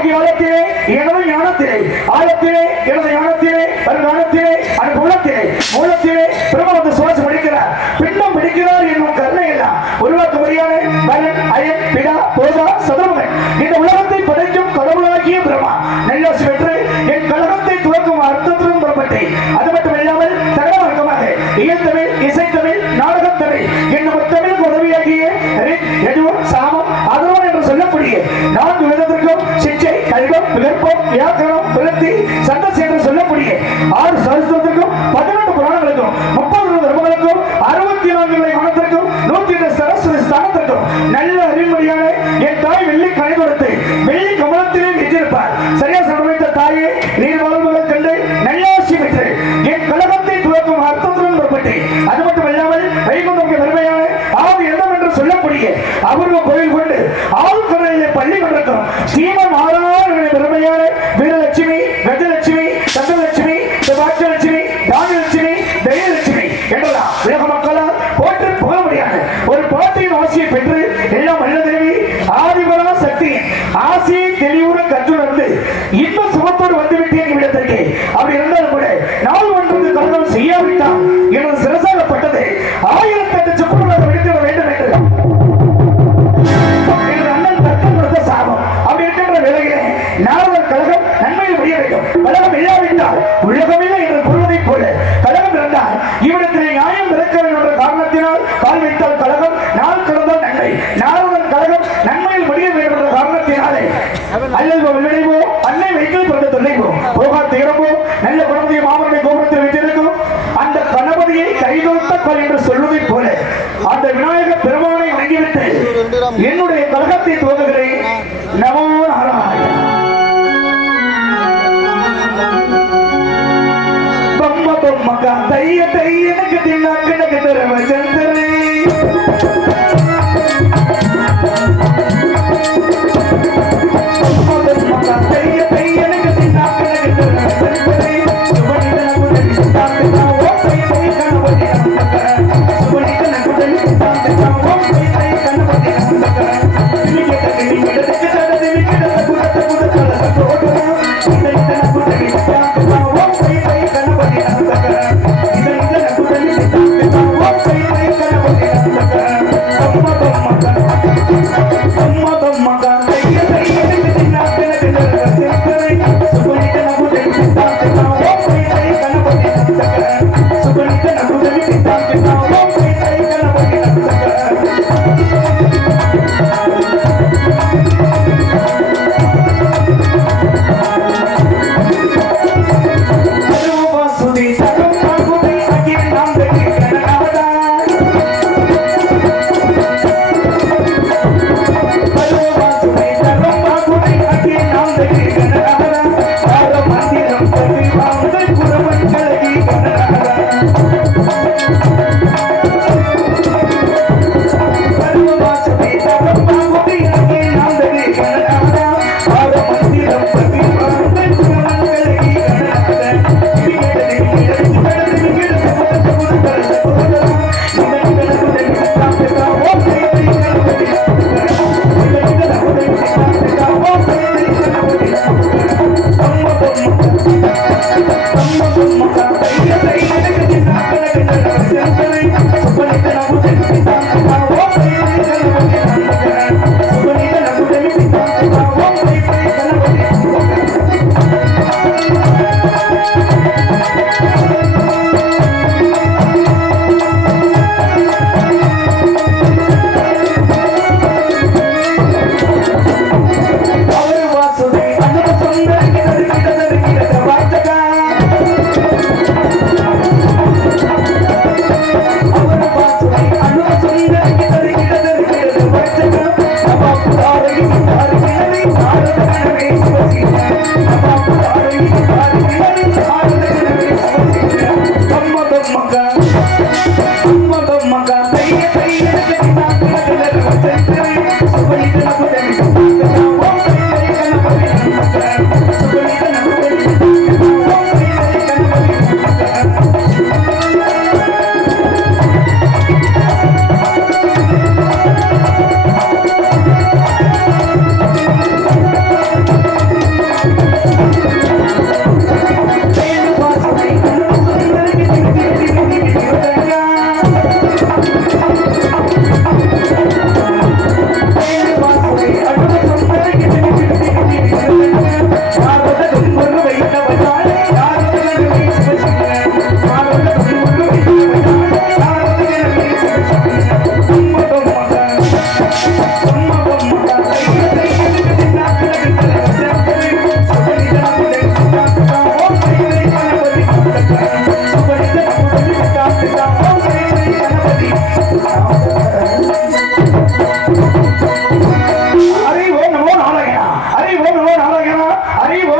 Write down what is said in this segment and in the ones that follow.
ஆகிய ஆழத்திலே எனது ஞானத்திலே ஆழத்திலே எனது ஞானத்திலே வருங்காலத்திலே அந்த உள்ளத்திலே மூலத்திலே பிரம்ம வந்து சுவாசம் பிடிக்கிறார் பின்னம் பிடிக்கிறார் என்னும் கருணை எல்லாம் உருவாக்க முடியாத பலன் அயன் பிடா போதா சதுரமகன் இந்த உலகத்தை படைக்கும் கடவுளாகிய பிரம்மா நல்லாசி பெற்று என் கழகத்தை துவக்கும் அர்த்தத்துடன் புறப்பட்டேன். அது மட்டுமில்லாமல் தகவல்கமாக இயற்தமிழ் இசைத்தமிழ் நாடகத்தமிழ் என்னும் தமிழுக்கு உதவியாகிய எதுவும் சாமம் அதர்வம் என்று சொல்லக்கூடிய 4 விதத்திற்கும் சிச்சை கல்வம் விகற்பம் வியாக்கரணம் விருத்தி சந்தஸ் என்று சொல்லக்கூடிய 6 சகஸ்திரத்திற்கும் 18 புராணங்களுக்கும் 30 தர்மங்களுக்கும் 64 மனத்திற்கும் 108 சரஸ்வதி ஸ்தானத்திற்கும் நல்ல அறிவுமொழியான என் தாய் வெள்ளி கலை கொடுத்து வெள்ளி கமலத்திலே வெற்றிருப்பார். சரியா சமயத்த தாயே நீர் வாழ்வுகளை கண்டு நல்லாசி பெற்று என் கழகத்தை துவக்கும் அர்த்தத்துடன் புறப்பட்டு அது மட்டுமல்லாமல் வைகுந்தம் பெருமையான ஆறு எண்ணம் என்று சொல்லக்கூடிய அபூர்வ கோயில் கொண்டு ஆழ்கரையிலே பள்ளி கொண்டிருக்கிறோம். ஸ்ரீமன் ஆறார் பெருமையான வீரலட்சுமி கஜலட்சுமி சந்தலட்சுமி பாக்கியலட்சுமி தானியலட்சுமி தைரியலட்சுமி என்றெல்லாம் உலக மக்களால் போற்று புகழ முடியாது ஒரு பாட்டின் ஆசையை பெற்று எல்லாம் வல்ல தேவி ஆதிபரா சக்தியின் ஆசையை தெளிவுற கற்றுணர்ந்து இன்ப சுகத்தோடு வந்துவிட்டேன் இடத்திற்கு அப்படி இருந்தாலும் கூட நாள் ஒன்றுக்கு கலகம் செய்யாவிட்டால் எனது சிறசாகப்பட்டது 1008 சுக்குநூறாக விடுத்திட வேண்டும் என்று எனது அண்ணன் தர்க்கம் கொடுத்த சாபம். அப்படி இருக்கின்ற வேளையிலே நாரதர் கழகம் நன்மையில் முடிய வேண்டும். கழகம் இல்லாவிட்டால் உலகமில்லை என்று கூறுவதைப் போல கழகம் இருந்தால் இவ்விடத்திலே நியாயம் இருக்க வேண்டும் என்ற காரணத்தினால் கால் வைத்தால் கழகம் நாள் கடந்தால் நன்மை நாரதர் கழகம் நன்மையில் முடிய வேண்டும் என்ற காரணத்தினாலே அல்லவோ விளைவோ அன்னை வைக்கல் பிறந்த தொல்லைவோ போகா திகரமோ நல்ல குணமுடைய மாமனுடைய கோபுரத்தில் வைத்திருக்கும் அந்த கணபதியை கைதொட்ட கொள் என்று சொல்வதைப் போல அந்த விநாயக பெருமானை வணங்கிவிட்டு என்னுடைய கழகத்தை துவங்குகிறேன். நமோ நாராயண. பொம்ம பொம்மக்கா தைய தைய எனக்கு தின்னாக்கு எனக்கு தரவ சந்தரே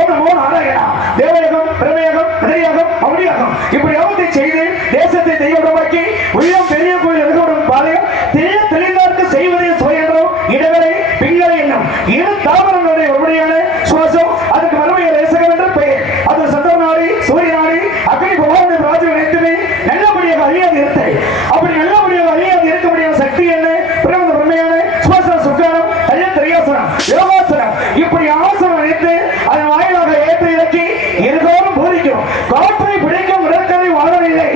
நமோ நாராயணா தேவயகம் பிரமேயகம் விதையகம் மௌனியகம் இப்படி அவத்தை செய்து தேசத்தை தெய்வமாக்கி உள்ளம் பெரிய கோயில் எதிர்கொடும் பாளையம் தெரிய தெளிந்தார்க்கு செய்வதே சுவையன்றோ இடவரை பிங்களை என்னும் இரு தாவரங்களுடைய ஒருபடியான சுவாசம் அதுக்கு மறுமைய ரேசகம் என்ற பெயர் அது சந்திர நாடி சூரிய நாடி அக்னி பகவான் ராஜு நினைத்துமே நல்லபடியாக அழியாது இருத்தை அப்படி நல்லபடியாக அழியாது இருக்க முடியாத சக்தி என்ன பிரமத பிரமையான சுவாசன சுக்கானம் கல்ய திரையாசனம் யோகாசனம் இப்படி ஆசனம் நினைத்து அதன் வாயிலாக ஏற்ற இறக்கி எதுதோறும் போதிக்கும் காற்றை பிடிக்கும் விடற்கரை வாதனில்லை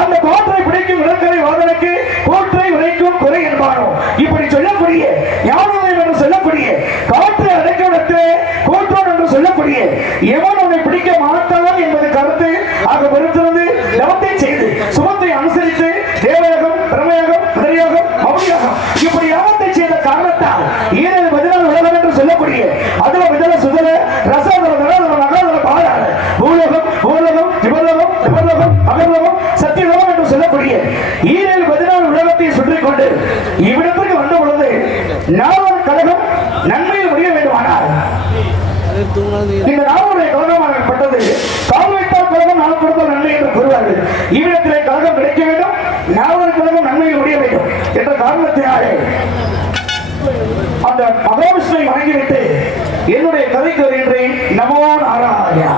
அந்த காற்றை பிடிக்கும் விடற்கரை வாதனுக்கு கூற்றை உரைக்கும் குறை என்பானோ இப்படி சொல்லக்கூடிய ஞானோதயம் என்று சொல்லக்கூடிய காற்றை அடைக்கவிடத்து கூற்றோன் என்று சொல்லக்கூடிய எவன் அவனை பிடிக்க மாட்டான் என்பது கருத்து ஆக பொறுத்திருந்து தவத்தை செய்து சுமத்தை அனுசரித்து தேவயகம் பிரமயகம் விதையகம் மௌனியகம் இப்படி யாவத்தை செய்த காரணத்தால் 7 உலகம் என்று சொல்லக்கூடிய அதுல விதல சுதல ரசதல நரதல நகரதல பாலால பூலகம் பூலகம் விபலகம் விபலகம் அகலகம் சத்தியலகம் என்று சொல்லக்கூடிய 7 உலகத்தை சுற்றிக் கொண்டு இவ்விடத்திற்கு வந்த பொழுது நாவல் கழகம் நன்மையில் முடிய வேண்டுமானால் இந்த நாவலுடைய கழகமாகப்பட்டது கால் வைத்தால் கழகம் நாள் கொடுத்தால் நன்மை என்று கூறுவார்கள் இவ்விடத்திலே கழகம் கிடைக்க வேண்டும் நாவல் கழகம் நன்மையில் முடிய வேண்டும் என்ற காரணத்தினாலே அந்த மகாவிஷ்ணுவை வணங்கிவிட்டு என்னுடைய கதைக்கு வருகின்றேன். நமோ நாராயணா.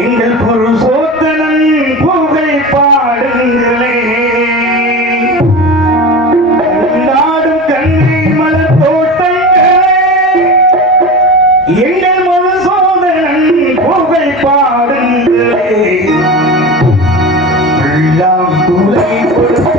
எங்கள் புருஷோத்தனன் புகழ் பாடுங்களே நாடும் கண்ணை மலர் தோட்டங்களே எங்கள் மதுசோதனன் புகழ் பாடுங்களே எல்லாம் துளை கொடுத்த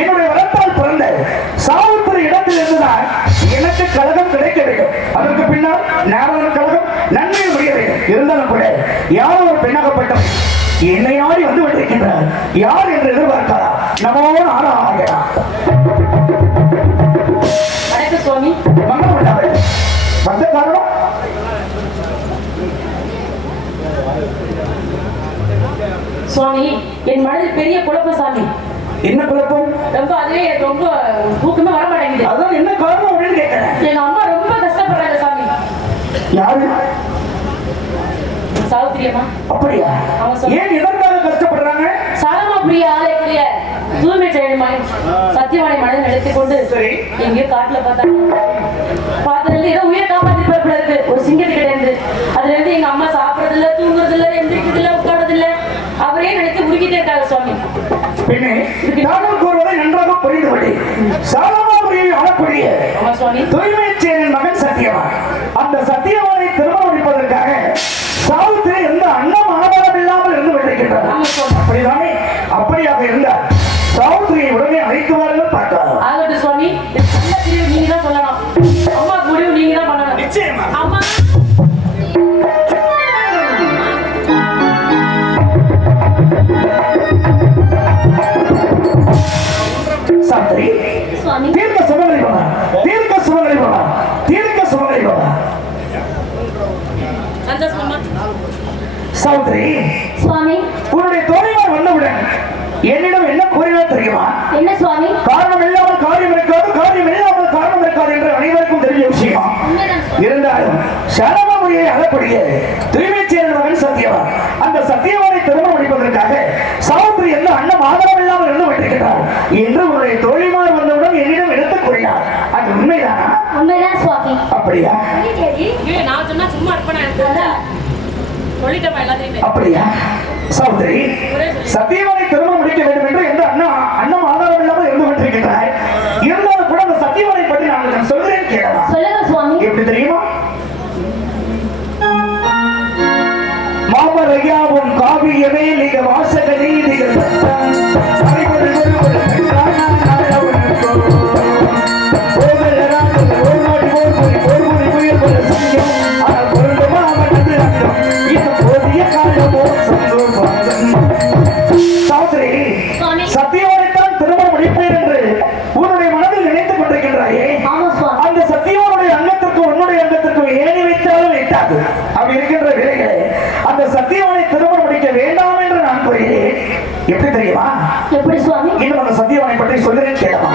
என்னுடைய வரத்தால் பிறந்த சாவுத்திர இடத்தில் இருந்துதான் எனக்கு கழகம் கிடைக்க வேண்டும். அதற்கு பின்னால் நாரதன் கழகம் நன்மை முடிய வேண்டும். இருந்தாலும் கூட யாரோ ஒரு பெண்ணாகப்பட்டவன் என்னை நாடி வந்து விட்டிருக்கின்றார். யார் என்று எதிர்பார்க்கலாம். நமோ நாராயணா. சுவாமி வந்த காரணம் சுவாமி, என் மனதில் பெரிய குழப்பம் சாமி. என்ன குழப்பம்? ரொம்ப அதுவே எனக்கு ரொம்ப தூக்கமே வர மாட்டேங்குது. அதான் என்ன காரணம் அப்படின்னு கேட்கிறேன். எங்க அம்மா ரொம்ப கஷ்டப்படுறாங்க சாமி. யாரு? சாவித்திரி அம்மா. அப்படியா? ஏன் எதற்காக கஷ்டப்படுறாங்க? சாரமா புரிய ஆலயக்குரிய தூய்மை செயல்மா சத்தியவானை மனதில் நினைத்துக் கொண்டு எங்கேயோ காட்டுல பார்த்ததுல ஏதோ உயிரை காப்பாற்றி பிறப்பிடாது ஒரு சிங்கத்து கிடையாது. அதுல இருந்து எங்க அம்மா சாப்பிடறது இல்ல, தூங்குறது இல்ல, எந்திரிக்கிறது இல்ல, உட்காடுறது இல்ல. அவரே நினைத்து உருகிட்டே இருக்காங்க சுவாமி. பின்னே நானும் கூறுவதை நன்றாக புரிந்து கொண்டேன். சாலமாபுரியை ஆளக்கூடிய தூய்மை செயலின் மகன் சத்தியவான். அந்த சத்தியவானை திருமணம் முடிப்பதற்காக சாவுத்திரை எந்த அன்னம் ஆதாரம் இல்லாமல் இருந்து விட்டிருக்கின்றார். அப்படிதானே? அப்படியாக இருந்தால் சாவுத்திரியை உடனே அழைத்து வாருங்கள் பார்க்கலாம். ஆகட்டும் சுவாமி, நீங்க தான் சொல்லலாம். அம்மா முடிவு நீங்க தான் பண்ணணும். நிச்சயமா. அம்மா சாவித்திரி தீர்க்க சுமங்களை போனா, தீர்க்க சுமங்களை போனா, தீர்க்க சுமங்களை போனா. சாவித்திரி சுவாமி, உன்னுடைய தோழிமார் வந்தவுடன் என்னிடம் என்ன கூறினார் தெரியுமா? என்ன சுவாமி? காரணம் இல்லாமல் காரியம் இருக்காது, காரியம் இல்லாமல் காரணம் இருக்காது என்று அனைவருக்கும் தெரிஞ்ச விஷயம். இருந்தாலும் சாலமாபுரியை அழக்கூடிய தூய்மை செயல் மகன் சத்தியவான். அந்த சத்தியவானை திருமணம் முடிப்பதற்காக சாவித்திரி எந்த அன்னம் ஆதாரம் இல்லாமல் இருந்து விட்டிருக்கிறார் என்று உன்னுடைய தோழிமார் வந்தவுடன் என்னிடம் எடுத்துக் கூறினார். அது உண்மைதானா? உண்மைதான் சுவாமி. அப்படியா? நான் சொன்னா சும்மா இருப்பேன். அப்படியா? சகோதரி, சத்தியவானை திருமணம் முடிக்க வேண்டும் என்று எந்த அன்னம் ஆதாரம் இல்லாமல் இருந்து கொண்டிருக்கிறார். இருந்தாலும் கூட அந்த சத்தியவானை பற்றி நான் சொல்கிறேன் கேட்கலாம். சொல்லுங்க சுவாமி. எப்படி தெரியுமா? மாமரையாவும் காவியமே நீங்க வாசக நீதிகள் சத்தியவானைத்தான் திருமணம் முடிப்பேன் என்று உன்னுடைய மனதில் நினைத்துக் கொண்டிருக்கின்றாயே, அந்த சத்தியவானுடைய அங்கத்திற்கும் உன்னுடைய அங்கத்திற்கும் ஏணி வைத்தாலும் வைத்தாது. அப்படி இருக்கின்ற வேலைகளை அந்த சத்தியவானை திருமணம் முடிக்க வேண்டாம் என்று நான் கூறுகிறேன். எப்படி தெரியுமா? எப்படி சுவாமி? இன்னும் அந்த சத்தியவானை பற்றி சொல்கிறேன் கேட்கமா?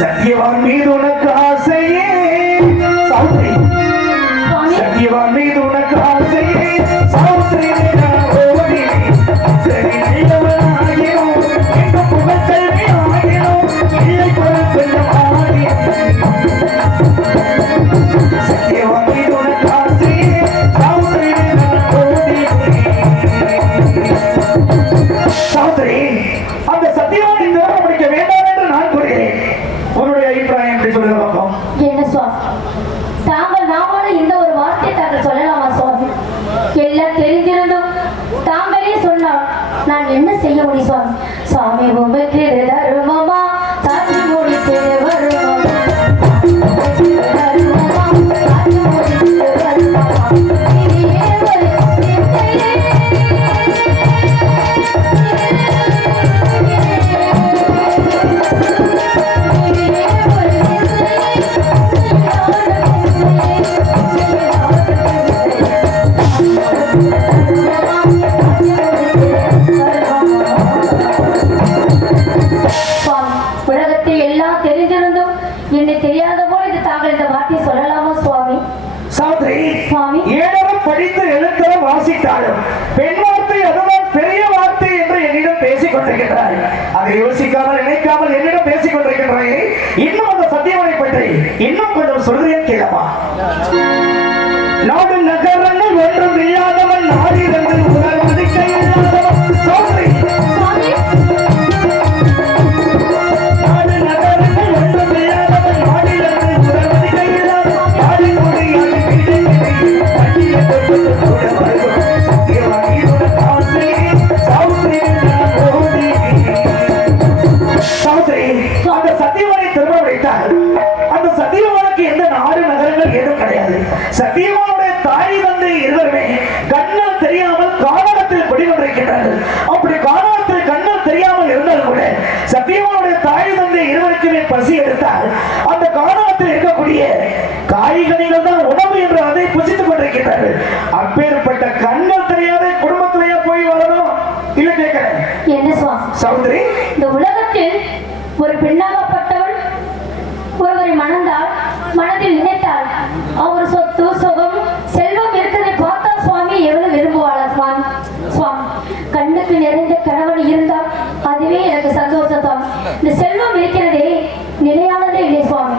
சத்தியவான் மீது உனக்கு ஆசையே சாவித்திரி, சத்தியவான் மீது உனக்கு ஆசையே சாவித்திரி, அந்த சத்தியவானை திருமணம் முடிக்க வேண்டாம் என்று நான் கூறுகிறேன். உன்னுடைய அபிப்பிராயம் எப்படி சொல்லுங்க பார்ப்போம். என்ன சுவாமி, தாங்கள் நாமோட இந்த ஒரு வார்த்தை தாங்கள் சொல்லலாமா சுவாமி? எல்லாம் தெரிந்திருந்தும் தாங்களே சொன்னால் நான் என்ன செய்ய முடியும் சுவாமி? சுவாமி உங்களுக்கு தருமமா சாட்சி முடித்து வருமா? படித்து எழுத்தரம் வாசித்தாலும் பெண் வார்த்தை அதுதான் பெரிய வார்த்தை என்று என்னிடம் பேசிக் கொண்டிருக்கின்றார். அதை யோசிக்காமல் நினைக்காமல் என்னிடம் பேசிக் கொண்டிருக்கின்றாயே. இன்னும் அந்த சத்தியவானை பற்றி இன்னும் கொஞ்சம் சொல்கிறேன் கேளமா? நாடு நகரங்கள் ஒன்றும் இல்லாதவன், நாடிரங்கள் உடல் மதிக்க இல்லாதவன் சோதனை. நாடு நகரங்கள் ஒன்றும் இல்லாதவன், நாடிரங்கள் உடல் மதிக்க இல்லாதவன், நாடி கொடி சத்தியவான் பசி எடுத்தால் அந்த காரணத்தில் இருக்கக்கூடிய காய்கனிகள் தான் உணவு என்று அதை புசித்துக் கொண்டிருக்கிறார்கள். அப்பேற்பட்ட கண்கள் தெரியாத குடும்பத்திலேயே போய் வரணும் இல்ல கேட்கிறேன். என்ன சுவாமி? சௌந்தரி, இந்த உலகத்தில் ஒரு பெண்ணாகப்பட்டவள் ஒருவரை மணந்தால், மனதில் நினைத்தால், அவர் சொத்து சுகம் செல்வம் இருக்கிறதை பார்த்தா சுவாமி எவ்வளவு விரும்புவாளா சுவாமி? சுவாமி, கண்ணுக்கு நிறைந்த கணவன் இருந்தால் அதுவே எனக்கு சந்தோஷம் சுவாமி. இந்த செல்வம் இருக்கிறதே நிலையானதே இல்லை சுவாமி.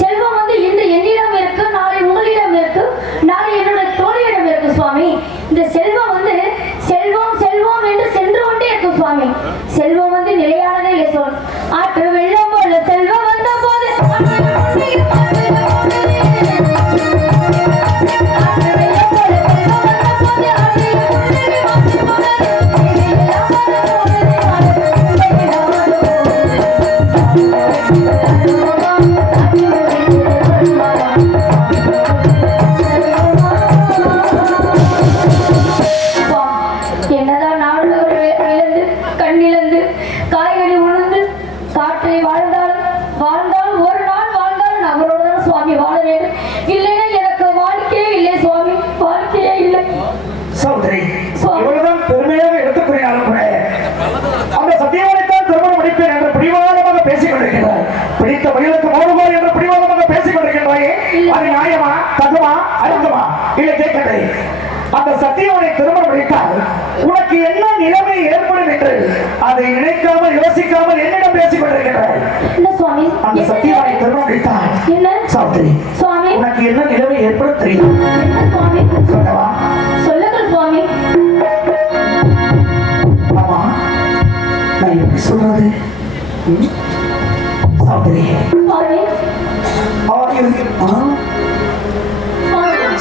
செல்வம் வந்து இன்று என்னிடம் இருக்கு, நாளை உங்களிடம் இருக்கு, நாளை என்னுடைய தோழியிடம் இருக்கு சுவாமி. இந்த செல்வம் வந்து செல்வம் செல்வம் என்று சென்று கொண்டே இருக்கும் சுவாமி. செல்வம் வந்து நிலையானதே இல்லை சுவாமி. ஆற்று வெள்ளம் போல செல்வம் வந்த போது என்னதான் நாடு இழந்து கண்ணிழந்து காய்கறி உணர்ந்து காற்றை வாழ்ந்தால் ஒரு நாள் வாழ்ந்தால் அவரோட தான் சுவாமி வாழ வேண்டும். இல்லைன்னா எனக்கு வாழ்க்கையே இல்லை சுவாமி, வாழ்க்கையே இல்லை. சௌந்தரி, இவ்வளவுதான் பெருமையாக எடுத்துக்கொண்டாலும் கூட அந்த சத்தியவானைத்தான் திருமணம் முடிப்பேன் என்று பிடிவாதமாக பேசிக் கொண்டிருக்கிறார். பிடித்த மயிலுக்கு 3 கோடி என்று பிடிவாதமாக பேசிக் கொண்டிருக்கின்றாயே, அது நியாயமா, தகுமா, அழுத்தமா இல்லை கேட்கிறேன். அந்த சத்தியவனை திருமணம் முடித்தால் உனக்கு என்ன நிலைமை ஏற்படும் என்று அதை நினைக்காமல் யோசிக்காமல் என்னிடம் பேசிக் கொண்டிருக்கிறார். என்ன சுவாமி? அந்த சத்தியவனை திருமணம் முடித்தால் என்ன சௌந்தரி சுவாமி உனக்கு என்ன நிலைமை ஏற்படும் தெரியும்? என்ன சுவாமி? சொல்லவா? சொல்லுங்கள் சுவாமி. ஆமா, நான் எப்படி சொல்றது? சௌந்தரி, சுவாமி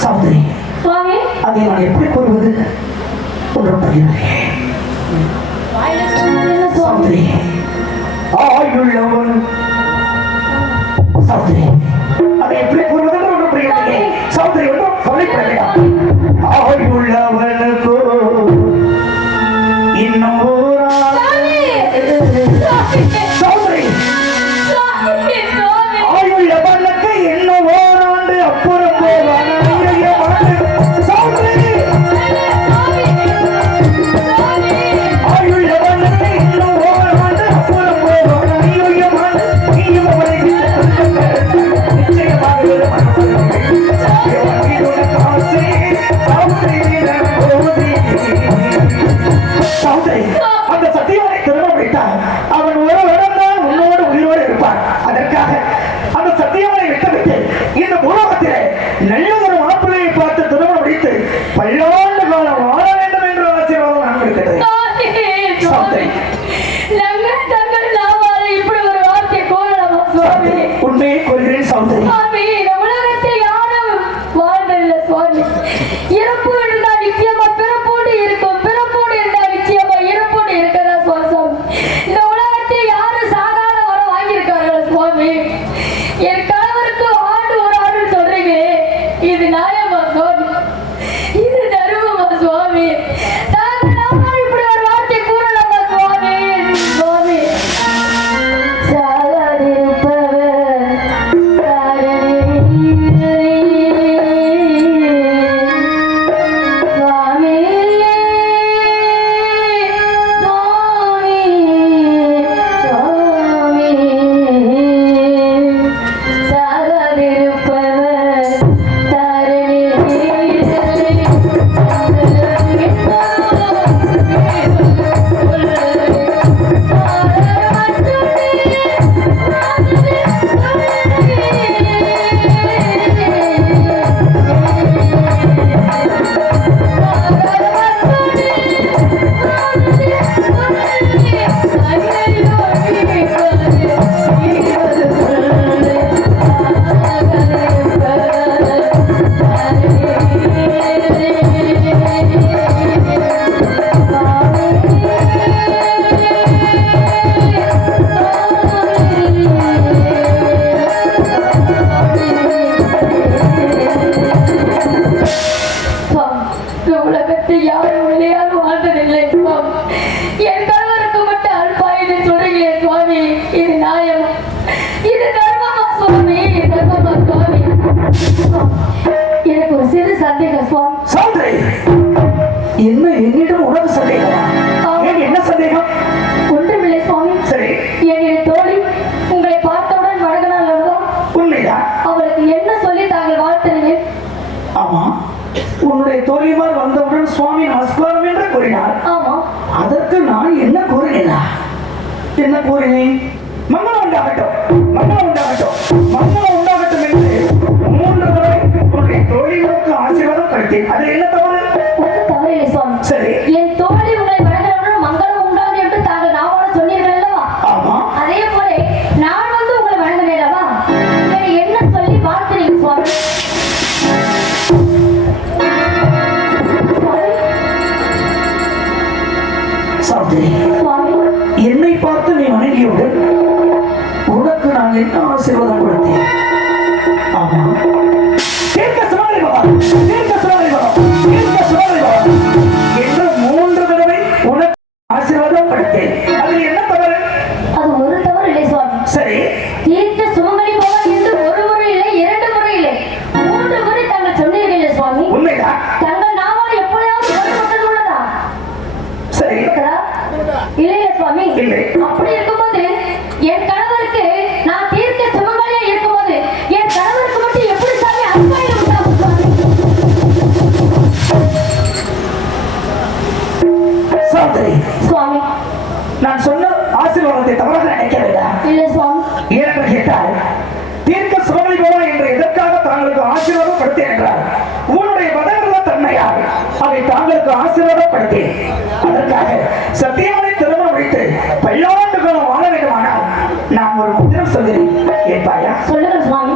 சௌந்தரி, சுவாமி அதை நான் எப்படி கூறுவது ஒன்றும் புரியவில்லை. என்ன சுவாமி? சௌந்தரி, ஆயுள்ளவன். சௌந்தரி, அதை எப்படி கூறுவது என்று ஒன்றும் புரியவில்லை. சௌந்தரி, ஒன்றும் கவலைப்பட வேண்டாம். ஆயுள்ளவனுக்கு இன்னும் சௌந்தரி, ஆயுள்ளவனுக்கு இன்னும் ஓராண்டு அப்புறம் போவான். சௌந்தரி, ஆயுள்ளவனுக்கு இன்னும் ஓராண்டு அப்புறம் போவான். நீயும் அவரை நிச்சயமாக சௌந்தரி, அந்த சத்தியவனை திருமணம் வைத்தால் அவன் ஒரு வருடம் சந்தேகம் சுவாமி. சௌத்ரி, என்ன என்னிடம் உனக்கு சந்தேகமா? ஏன், என்ன சந்தேகம்? ஒன்றுமில்லை சுவாமி. சரி, என் தோழி உங்களை பார்த்தவுடன் வணங்கினாள் அல்லவா? உண்மைதான். அவளுக்கு என்ன சொல்லி தாங்கள் வாழ்த்தினீங்க? ஆமா, உன்னுடைய தோழிமார் வந்தவுடன் சுவாமி நமஸ்காரம் என்று கூறினார். ஆமா. அதற்கு நான் என்ன கூறினேனா? என்ன கூறினேன்? மங்களம் உண்டாகட்டும், மங்களம் உண்டாகட்டும், மங்களம் உண்டாகட்டும் என்று 3 தடவை உன்னுடைய தோழிகளுக்கு ஆசீர்வாதம் கழித்தேன். அது என்ன தவறு? ஒன்றும் தவறில்லை சுவாமி. சரி, என் தோழி உங்களை வணங்கினவுடன் மங்களம் உண்டாது என்று தாங்கள் நாவோட சொன்னீர்கள் அல்லவா? ஆமா. அதே போல நான் வந்து உங்களை வணங்கினேன் அல்லவா? வேறு என்ன சொல்லி வாழ்த்தினீங்க சுவாமி? சௌத்ரி, சுவாமி, என்னை பார்த்து நீ வணங்கியவுடன் உனக்கு நான் என்ன ஆசீர்வாதம் கொடுத்தேன்? ஆமா, தீர்க்க சுமங்கலி பவா, தீர்க்க சுமங்கலி பவா, தீர்க்க சுமங்கலி பவா என்று 3 தடவை உனக்கு ஆசீர்வாதம் கொடுத்தேன். அது என்ன தவறு? அது ஒரு தவறு இல்லை சுவாமி. சரி, தீர்க்க சுமங்கலி பவா என்று ஒரு முறை இல்லை, 2 முறை இல்லை, 3 முறை தாங்கள் சொன்னீர்கள் சுவாமி. உண்மைதான். தங்கள் நாவோடு எப்பொழுதாவது சொல்லப்பட்டது உள்ளதா? சரி, இருக்கிறதா? இல்லையா சுவாமி? இல்லை. அப்படி இருக்கும்போது என் கணவருக்கு நான் தீர்க்க சுமங்கலியா இருக்கும்போது என் கணவருக்கு மட்டும் எப்படி சாமி அன்பாயிரம் உண்டாகும் சுவாமி? சௌத்ரி, சுவாமி, நான் சொன்ன ஆசீர்வாதத்தை தவறாக நினைக்க வேண்டாம். இல்லை சுவாமி. ஏனென்று கேட்டால், தீர்க்க சுமங்கலி பவா என்று எதற்காக தாங்களுக்கு ஆசீர்வாதம் படுத்தேன் என்றால், உன்னுடைய மதங்கள தன்மையால் அதை தாங்களுக்கு ஆசீர்வாதப்படுத்தேன். அதற்காக சத்தியவனை திருமணம் முடித்து பல்லாண்டு காலம் வாழ வேண்டுமானால் நான் ஒரு மந்திரம் சொல்கிறேன், கேட்பாயா? சொல்லுங்கள் சுவாமி.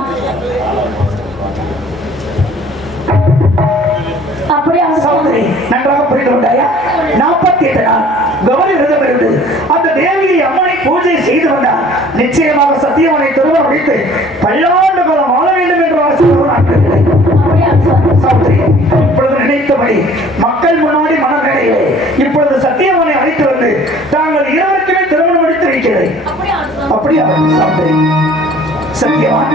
அப்படியா சகோதரி, நன்றாக புரிந்து கொண்டாயா? 48 நாள் கௌரி விரதம் இருந்து அந்த தேவியை அம்மனை பூஜை செய்து வந்தார். நிச்சயமாக சத்தியவனை திருமணம் முடித்து பல்லாண்டு காலம் வாழ வேண்டும் என்று ஆசீர்வாதம் நான் பெறுகிறேன். அப்படியா சுவாமி? சகோதரி, இப்பொழுது நினைத்தபடி மக்கள் முன்னாடி மனநிலையிலே இப்பொழுது சத்தியவனை அழைத்து வந்து தாங்கள் இருவருக்குமே திருமணம் முடித்து வைக்கிறேன். அப்படியா சகோதரி? சத்தியவான்,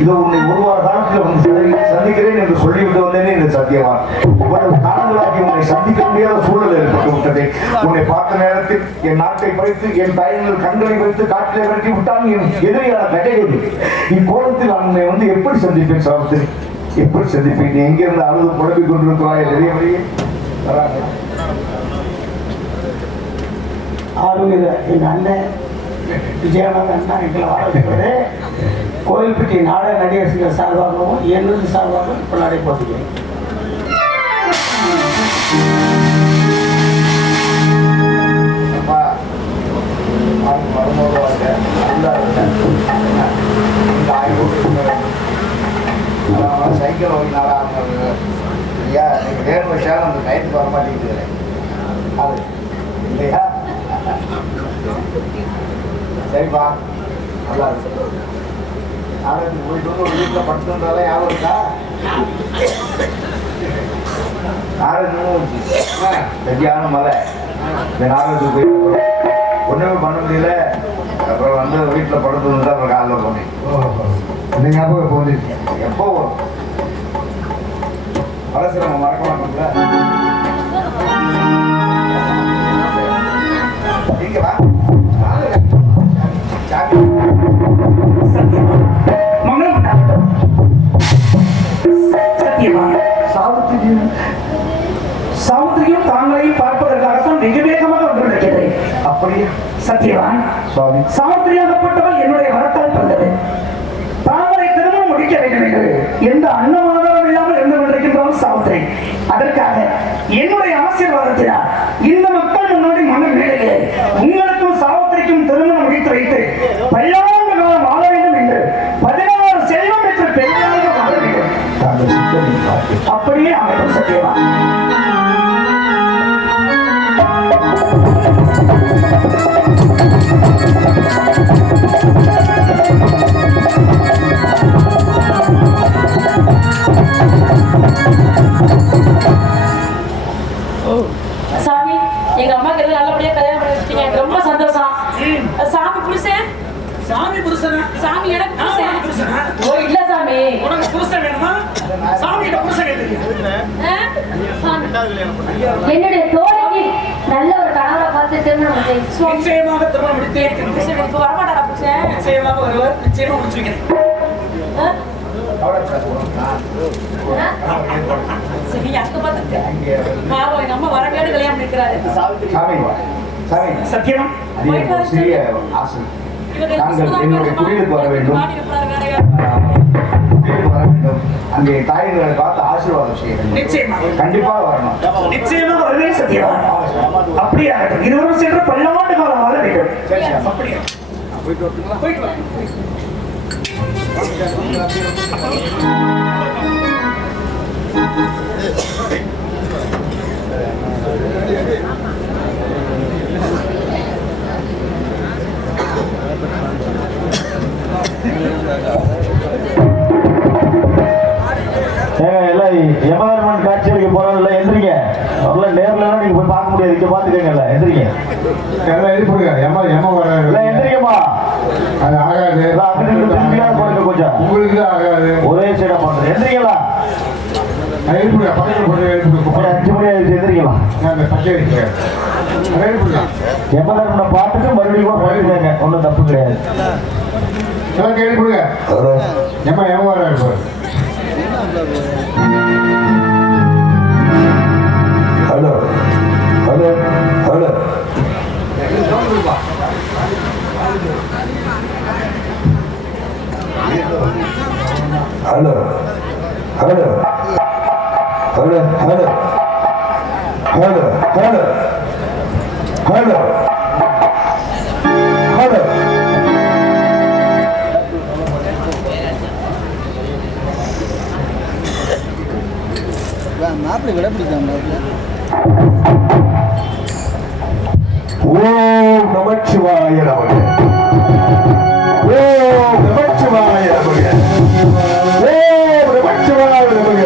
இதோ உன்னை 1 வார காலத்தில் வந்து சந்திக்கிறேன் என்று சொல்லிவிட்டு வந்தேனே இந்த சத்தியவான். இவ்வளவு காலங்களாகி உன்னை சந்திக்க முடியாத சூழல் ஏற்பட்டு விட்டது. உன்னை பார்த்த நேரத்தில் என் நாட்டை பறித்து என் தாயங்கள் கண்களை வைத்து காட்டிலே விரட்டி விட்டான் என் எதிரியான கட்டைகள். இக்கோலத்தில் நான் உன்னை வந்து எப்படி சந்திப்பேன் சாப்பிட்டு? எப்படி சந்திப்பேன்? நீ எங்கிருந்து அழுது புலம்பிக் கொண்டிருக்கிறாய்? நிறைய ஆளுகிற என் அண்ணன் விஜயானந்த அண்ணா எங்களை வாழ்த்துக்கிறது. கோயில்பட்டி நாடக நடிகர் சங்க சார்பாகவும் என்னது சார்பாகவும் இப்போ நடைபெறுகிறேன். சைக்கிள் ஓடினால ஐயா நீங்கள் வேறு விஷயம் அந்த நைட்டுக்கு வர மாட்டேங்குது அது இல்லையா? சரிப்பா, நல்லா இருக்கு. நாடகத்துக்கு போயிட்டு வந்து ஒரு வீட்டுல படுத்துன்றதா ஞாபகம் இருக்கா? நாடகமும் சரியான மழை. இந்த நாடகத்துக்கு போயிட்டு ஒண்ணுமே பண்ண முடியல. அப்புறம் வந்து வீட்டுல படுத்து வந்து அப்புறம் காலைல போனேன். இந்த ஞாபகம் எப்போ வந்து எப்போ பழசு நம்ம மறக்க மாட்டோம்ல. நீங்க வா சாமுத்திரியும் தாங்களையும் பார்ப்பதற்காகத்தான் வெகு வேகமாக வந்துள்ளது. அப்படியே சத்தியவான் சுவாமி, சாமுத்திரியாகப்பட்டவள் என்னுடைய வரத்தால் பிறந்தது. தாங்களை திருமணம் முடிக்க வேண்டும் என்று எந்த அன்னமாதாரம் இல்லாமல் இருந்து கொண்டிருக்கின்றோம் சாமுத்திரி. அதற்காக என்னுடைய ஆசீர்வாதத்தினால் இந்த மக்கள் முன்னாடி மன மேடையிலே உங்களுக்கும் சாமுத்திரிக்கும் திருமணம் முடித்து வைத்து பல்லாண்டு காலம் வாழ வேண்டும் என்று 16 செல்வம் பெற்ற பெண்ணாக வாழ வேண்டும். தாங்கள் சித்தனை பார்த்து அப்படியே ஆகட்டும் சத்தியவான். சாமி எங்க அம்மாக்கு எது நல்லபடியா கல்யாணம் பண்ணி வச்சிட்டீங்க. எனக்கு ரொம்ப சந்தோஷம். சாமி புருஷன் சாமி புருஷனா? சாமி எனக்கு புருஷன். புருஷனா? ஓ இல்ல சாமி. உனக்கு புருஷன் வேணுமா? சாமி கிட்ட புருஷன் கேட்டீங்க. சாமி. என்னுடைய தோழிக்கு நல்ல ஒரு கணவரை பார்த்து திருமணம் செய்து நிச்சயமாக திருமணம் முடித்தேன். புருஷன் எனக்கு வரமாட்டாரா புருஷன்? நிச்சயமாக வருவார். நிச்சயமா முடிச்சு வைக்கிறேன். சரி அங்க பார்த்துட்டு பாவம் எங்க அம்மா வரமையோடு கல்யாணம் பண்ணிக்கிறாரு. சாமி வா. சாமி சத்தியம் அது எனக்கு ஒரு சிறிய ஆசை. நாங்கள் என்னுடைய குடிலுக்கு வர வேண்டும். குடிலுக்கு வர வேண்டும். அங்கே தாயினர்களை பார்த்து ஆசீர்வாதம் செய்ய வேண்டும். நிச்சயமாக கண்டிப்பாக வரணும். நிச்சயமாக வருவேன் சத்தியவான். அப்படியே ஆகட்டும். இருவரும் சென்று பல்லாண்டு காலம் வாழ வேண்டும். அப்படியே போயிட்டு வரட்டுங்களா? போயிட்டு வா. எல்லாம் எமர்மெண்ட் காட்சிகளுக்கு போறதில்ல, எந்திரிங்க. அவங்கள நேர்ல நீங்க போய் பார்க்க முடியாது, இங்க பாத்துக்கங்கல்ல, எந்திரிங்க. எல்லாம் எழுப்புங்க. எல்லாம் எந்திரிங்கம்மா. அது ஆகாது. எல்லாம் அப்படி திரும்பியா போடுங்க கொஞ்சம். உங்களுக்கு தான் ஆகாது. ஒரே சைடா போடுங்க. எந்திரிங்களா? எழுப்புங்க. பக்கத்தில் போட்டு எழுப்புங்க. ஒரு 5 மணி ஆயிடுச்சு, எந்திரிக்கலாம். அந்த பச்சை எழுப்புங்க. எழுப்புங்க. எமர்மெண்ட் பார்த்துட்டு மறுபடியும் கூட போயிருக்காங்க, ஒன்றும் தப்பு கிடையாது. எல்லாம் எழுப்புங்க. ஏமா வர இருப்பாரு. Hello hello hello hello hello hello hello hello hello hello hello மாப்பிள்ளை விட பிடிக்காம ஓம் நமச்சிவாய நமக. ஓம் நமச்சிவாய நமக. ஓம் நமச்சிவாய நமக.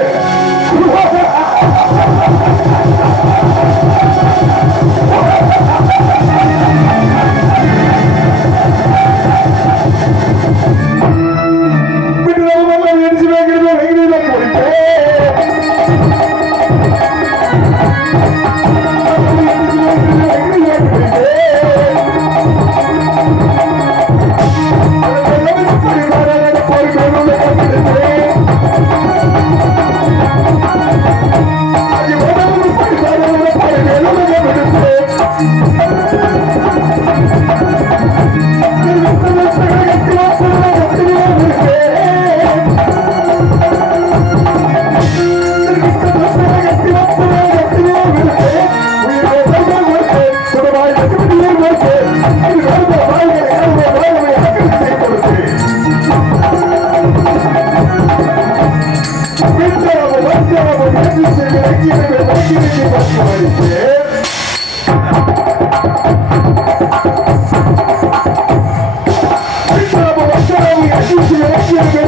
Thank you.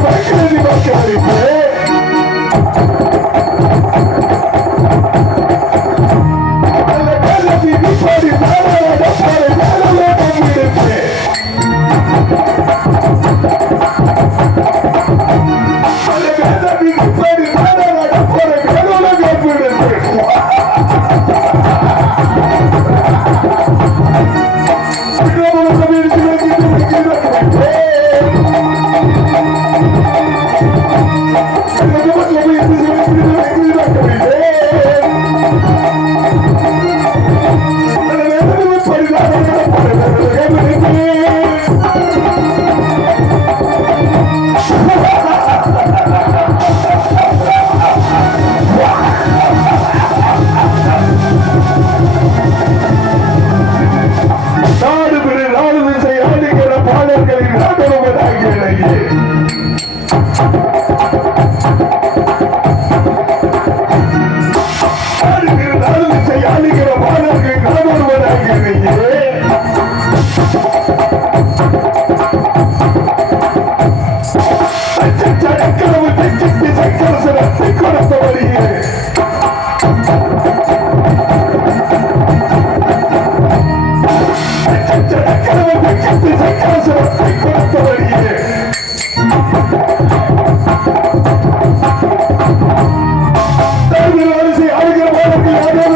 நாடு பெரு நாடு திசை ஆளுகிற பாடல்களின் நாடகமாகிய ஆளுகிற பாடல்களின் நாடகமாகிய சக்கரசரத்தை கொடுத்த வருகிறேன் சக்கரசரத்தை கொடுத்த வருகிறேன் ஆளுகிற பாடல்கள்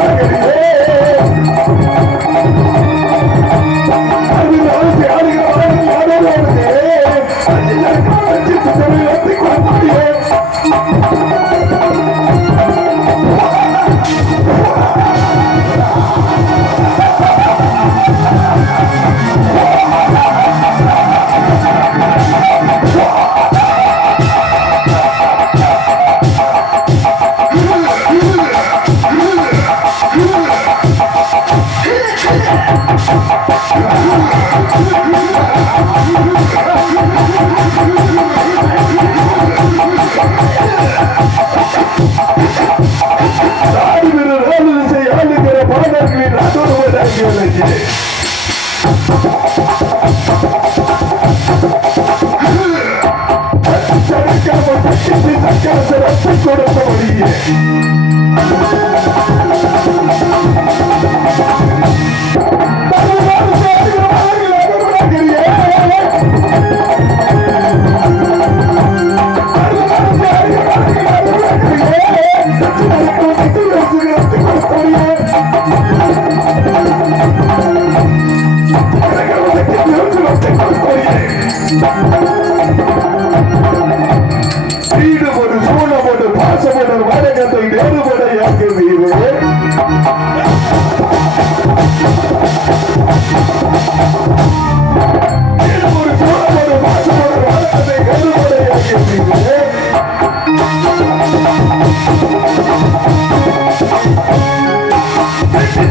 சக்கரசரத்தை கொடுத்த வீடுபடு சூழப்படு பாசப்படு வடகத்தை வேறுபடையாக்குவீரே வீடுபடு சூழப்படு பாசப்படு வடகத்தை வேறுபடையாக்குவீரே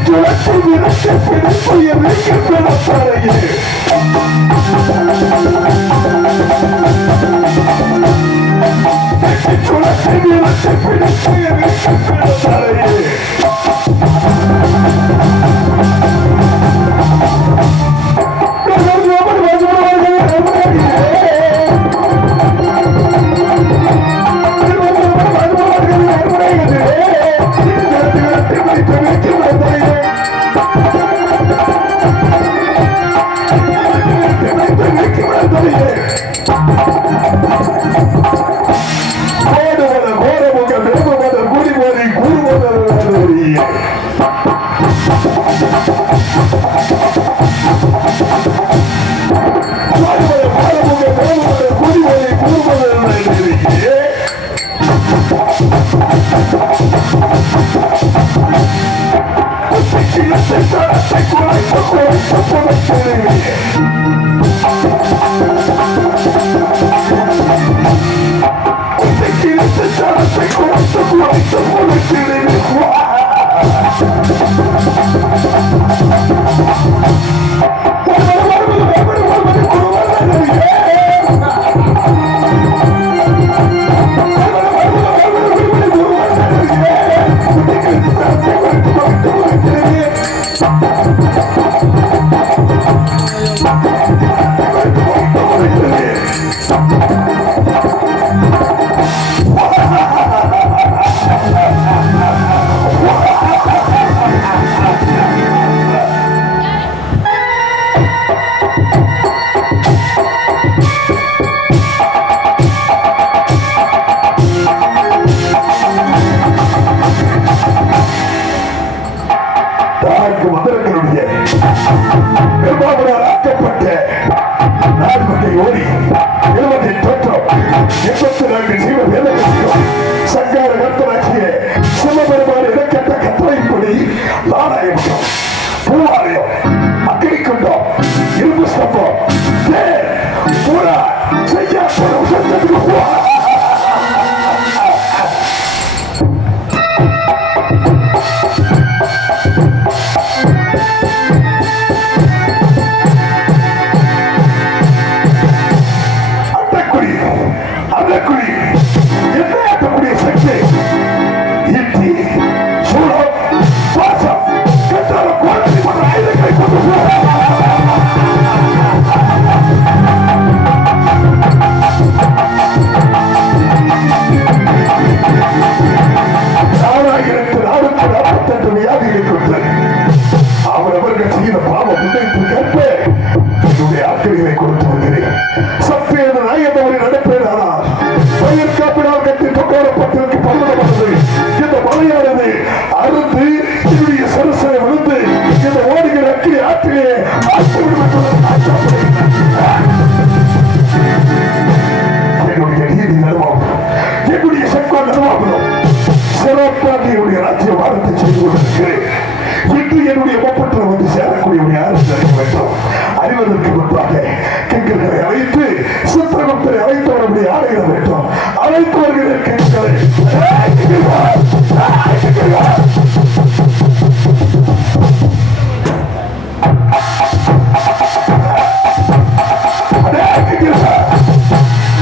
சுழற்சி விரட்டு பிடிப்புய வைக்கப்படப்பாரையே சுழற்சி விரட்டு பிடிப்புய வைக்கப்படப்பாரையே பூவாலயம் அக்னி உன்னைத்து கேட்பேன். என்னுடைய ஆக்கிரிகளை கொடுத்து வருகிறேன். சத்தியது நாய் என்றவரை நடப்பேன். ஆனால் பயிர் காப்பினால் கட்டி தொட்டோரப்பட்டிருக்கு பல்லவனது இந்த மலையானது அறுந்து என்னுடைய சரசரை விழுந்து இந்த ஓடுகிற அக்கிரி ஆற்றிலே என்னுடைய நீதி நடுவாகும், என்னுடைய சக்கம் நடுவாகும். சிறப்பாக என்னுடைய ராஜ்யபாரத்தை செய்து கொண்டிருக்கிறேன். இன்று என்னுடைய ஒப்பற்ற வந்து சேரக்கூடிய யாரும் அறிய வேண்டும். அறிவதற்கு முன்பாக கிங்கர்களை அழைத்து சித்திரகுப்தரை அழைத்து வரக்கூடிய ஆணையிட வேண்டும். அழைத்து வருகிற கிங்கர்களை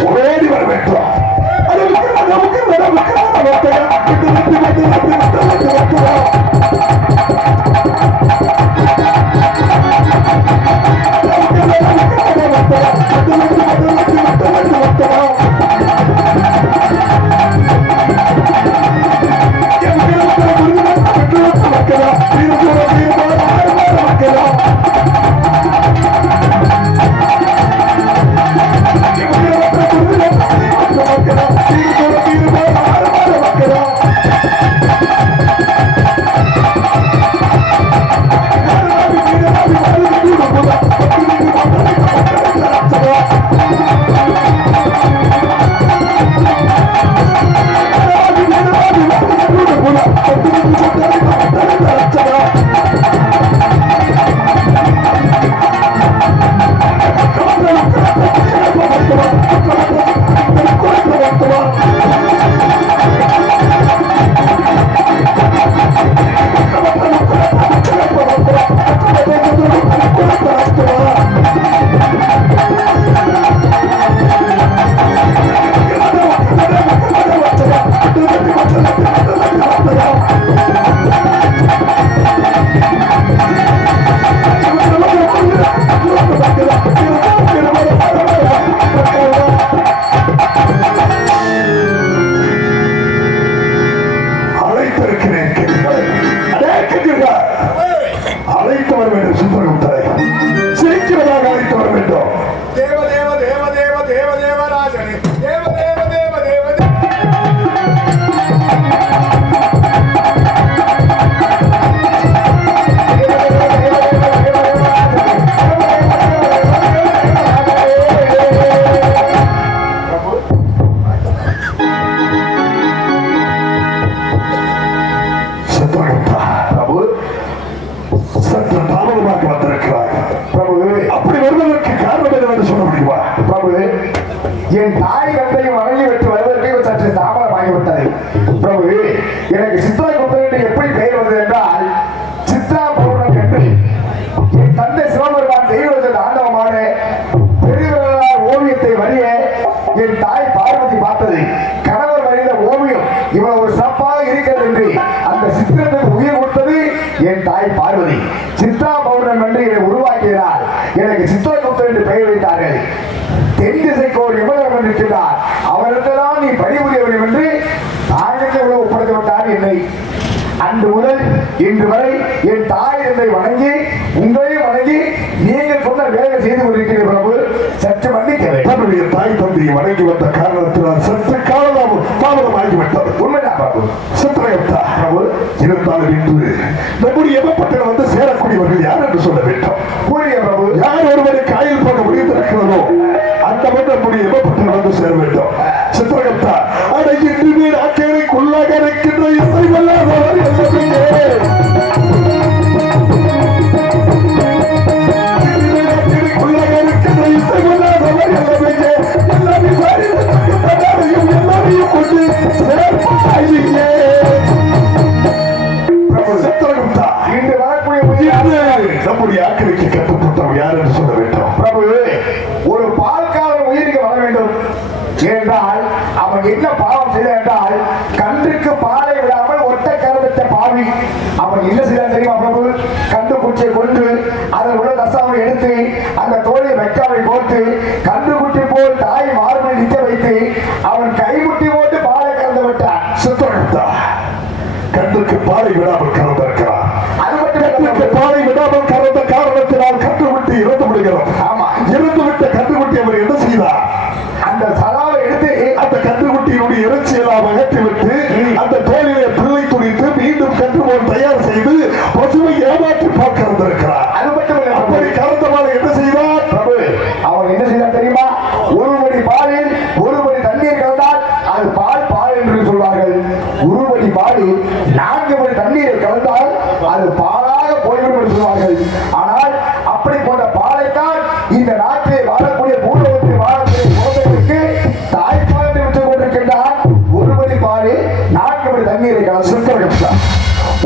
ஓடி வர வேண்டும். அழைத்து வர வேண்டும். சித்திரகுப்தரை சிரிக்கிறதாக அழைத்து வர வேண்டும். தேவ தேவ தேவ தேவ தேவ தேவராஜனே தேவ தேவ தேவ தேவ என் தாய் தந்தையும் வணங்கி விட்டு வருவதற்கு சற்று தாமதமாகிவிட்டது. பிரபு, எனக்கு சித்திரகுப்தன் என்று எப்படி பெயர் வந்தது என்றால், சித்ரா பௌர்ணமி என்று என் தந்தை சிவபெருமான் தெய்வத்தின் ஆண்டவமான பெருவிரலார் ஓவியத்தை வரைய என் தாய் பார்வதி பார்த்தது. கணவர் வரைந்த ஓவியம் இவ்வளவு சிறப்பாக இருக்கிறது என்று அந்த சித்திரத்துக்கு உயிர் கொடுத்தது என் தாய் பார்வதி. சித்ரா பௌர்ணமி என்று என்னை உருவாக்கியதால் எனக்கு சித்திரகுப்தன் என்று பெயர் வைத்தார்கள். தென் திசைக்கு ஒரு நிபுணர் இருக்கிறார், அவரிடத்தான் நீ பணிபுரிய வேண்டும் என்று தாயகத்தை ஒப்படைத்து விட்டார் என்னை. அன்று முதல் இன்று வரை என் தாய் என்னை வணங்கி உங்களையும் வணங்கி நீங்கள் சொன்ன வேலை செய்து கொண்டிருக்கிறீர்கள் பிரபு. சற்று மன்னிக்க தன்னுடைய தாய் தந்தையை வணங்கி வந்த காரணத்தினால் சற்று தாமதமாகிவிட்டது. உண்மைதான் பிரபு. சித்திரகுப்தா பிரபு, இருந்தாலும் இன்று நம்முடைய எவப்பட்டணம் வந்து சேரக்கூடியவர்கள் யார் என்று சொல்ல வேண்டும். கூறிய பிரபு, யார் ஒருவருக்கு ஆயுள் போக முடிந்திருக்கிறதோ அந்த நம்முடைய எவப்பட்டணம் வந்து சேர வேண்டும். சித்திரகுப்தா, அட இன்றுமே நாக்கேரைக்குள்ளாக இருக்கின்ற இசை வல்லாதவர் சித்திரகுப்தா, இன்று வரக்கூடிய நம்முடைய ஆக்கிரிக்கு கட்டுப்பட்டவர் யார் என்று சொல்ல வேண்டும். பிரபு, ஒரு பால்காரன் உயிருக்கு வர வேண்டும் என்றால் அவன் என்ன பாவம் செய்தான் என்றால், கன்றுக்கு பாலை விடாமல் ஒட்ட கருவிட்ட பாவி அவன் என்ன செய்தான் தெரியுமா பிரபு? கன்று குச்சியை கொண்டு அதில் உள்ள ரசாவை எடுத்து அந்த தோழியை வெக்காவை போட்டு கன்றுக்குட்டி போல் தாய் மார்பில் நிற்க வைத்து அவன் கைமுட்டி போட்டு பாலை கறந்து விட்டான். சித்திரகுப்தா, கன்றுக்கு பாலை விடாமல் கறந்திருக்கிறார். அது மட்டும் கன்றுக்கு பாலை விடாமல் கறந்த காரணத்தினால் கற்றுவிட்டு இறந்து விடுகிறோம். ஆமா. இறந்து விட்ட கற்றுவிட்டு அவர் என்ன செய்தார்? அந்த சலாவை எடுத்து அந்த கன்றுக்குட்டியினுடைய இறைச்சியெல்லாம் அகற்றிவிட்டு அந்த தோலிலே பிள்ளை துணித்து மீண்டும் கன்று போல் தயார் செய்து பசுவை ஏமாற்றி பார்க்க வந்திருக்கிறார். அது மட்டும் இல்ல, அப்படி கருத்தமாக என்ன செய்தார் பிரபு? அவர் என்ன செய்தார் தெரியுமா? ஒரு படி பாலில் ஒரு படி தண்ணீர் கலந்தால் அது பால் பால் என்று சொல்வார்கள். ஒரு படி பாலில் 4 படி தண்ணீரை கலந்தால் அது பாலாக போய்விடும் என்று சொல்வார்கள். ஆனால் அப்படி போன்ற பாலைத்தான் இந்த நாட்டிலே வாழக்கூடிய பூர்வத்தில் வாழக்கூடிய குழந்தைகளுக்கு தாய்ப்பால் என்று விட்டுக் கொண்டிருக்கின்றார். ஒரு படி பாலில் 4 படி தண்ணீரை கலந்து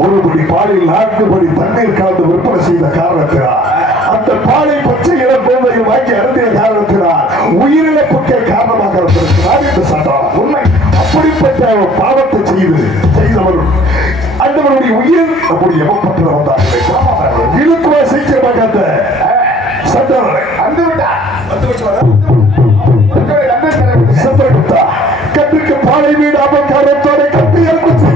ஒரு படி பாலில் 4 படி தண்ணீர் கலந்து விற்பனை செய்த காரணத்தினால் அந்த பாலை பச்சை இளம் குழந்தைகள் வாங்கி அருந்திய காரணத்தினால் உயிரிழப்புக்கே காரணமாக இருந்திருக்கிறார் என்று சொன்னார். உண்மை. அப்படிப்பட்ட பாவத்தை செய்தவர் அந்தவருடைய உயிர் நம்முடைய எவப்பட்டு வந்தார்கள். இழுக்குவா சீக்கிரமாக அந்த சட்டவரை சந்திரகுப்தா கட்டுக்கு பாலை வீடாமல் காரணத்தோட கட்டியல் குத்தி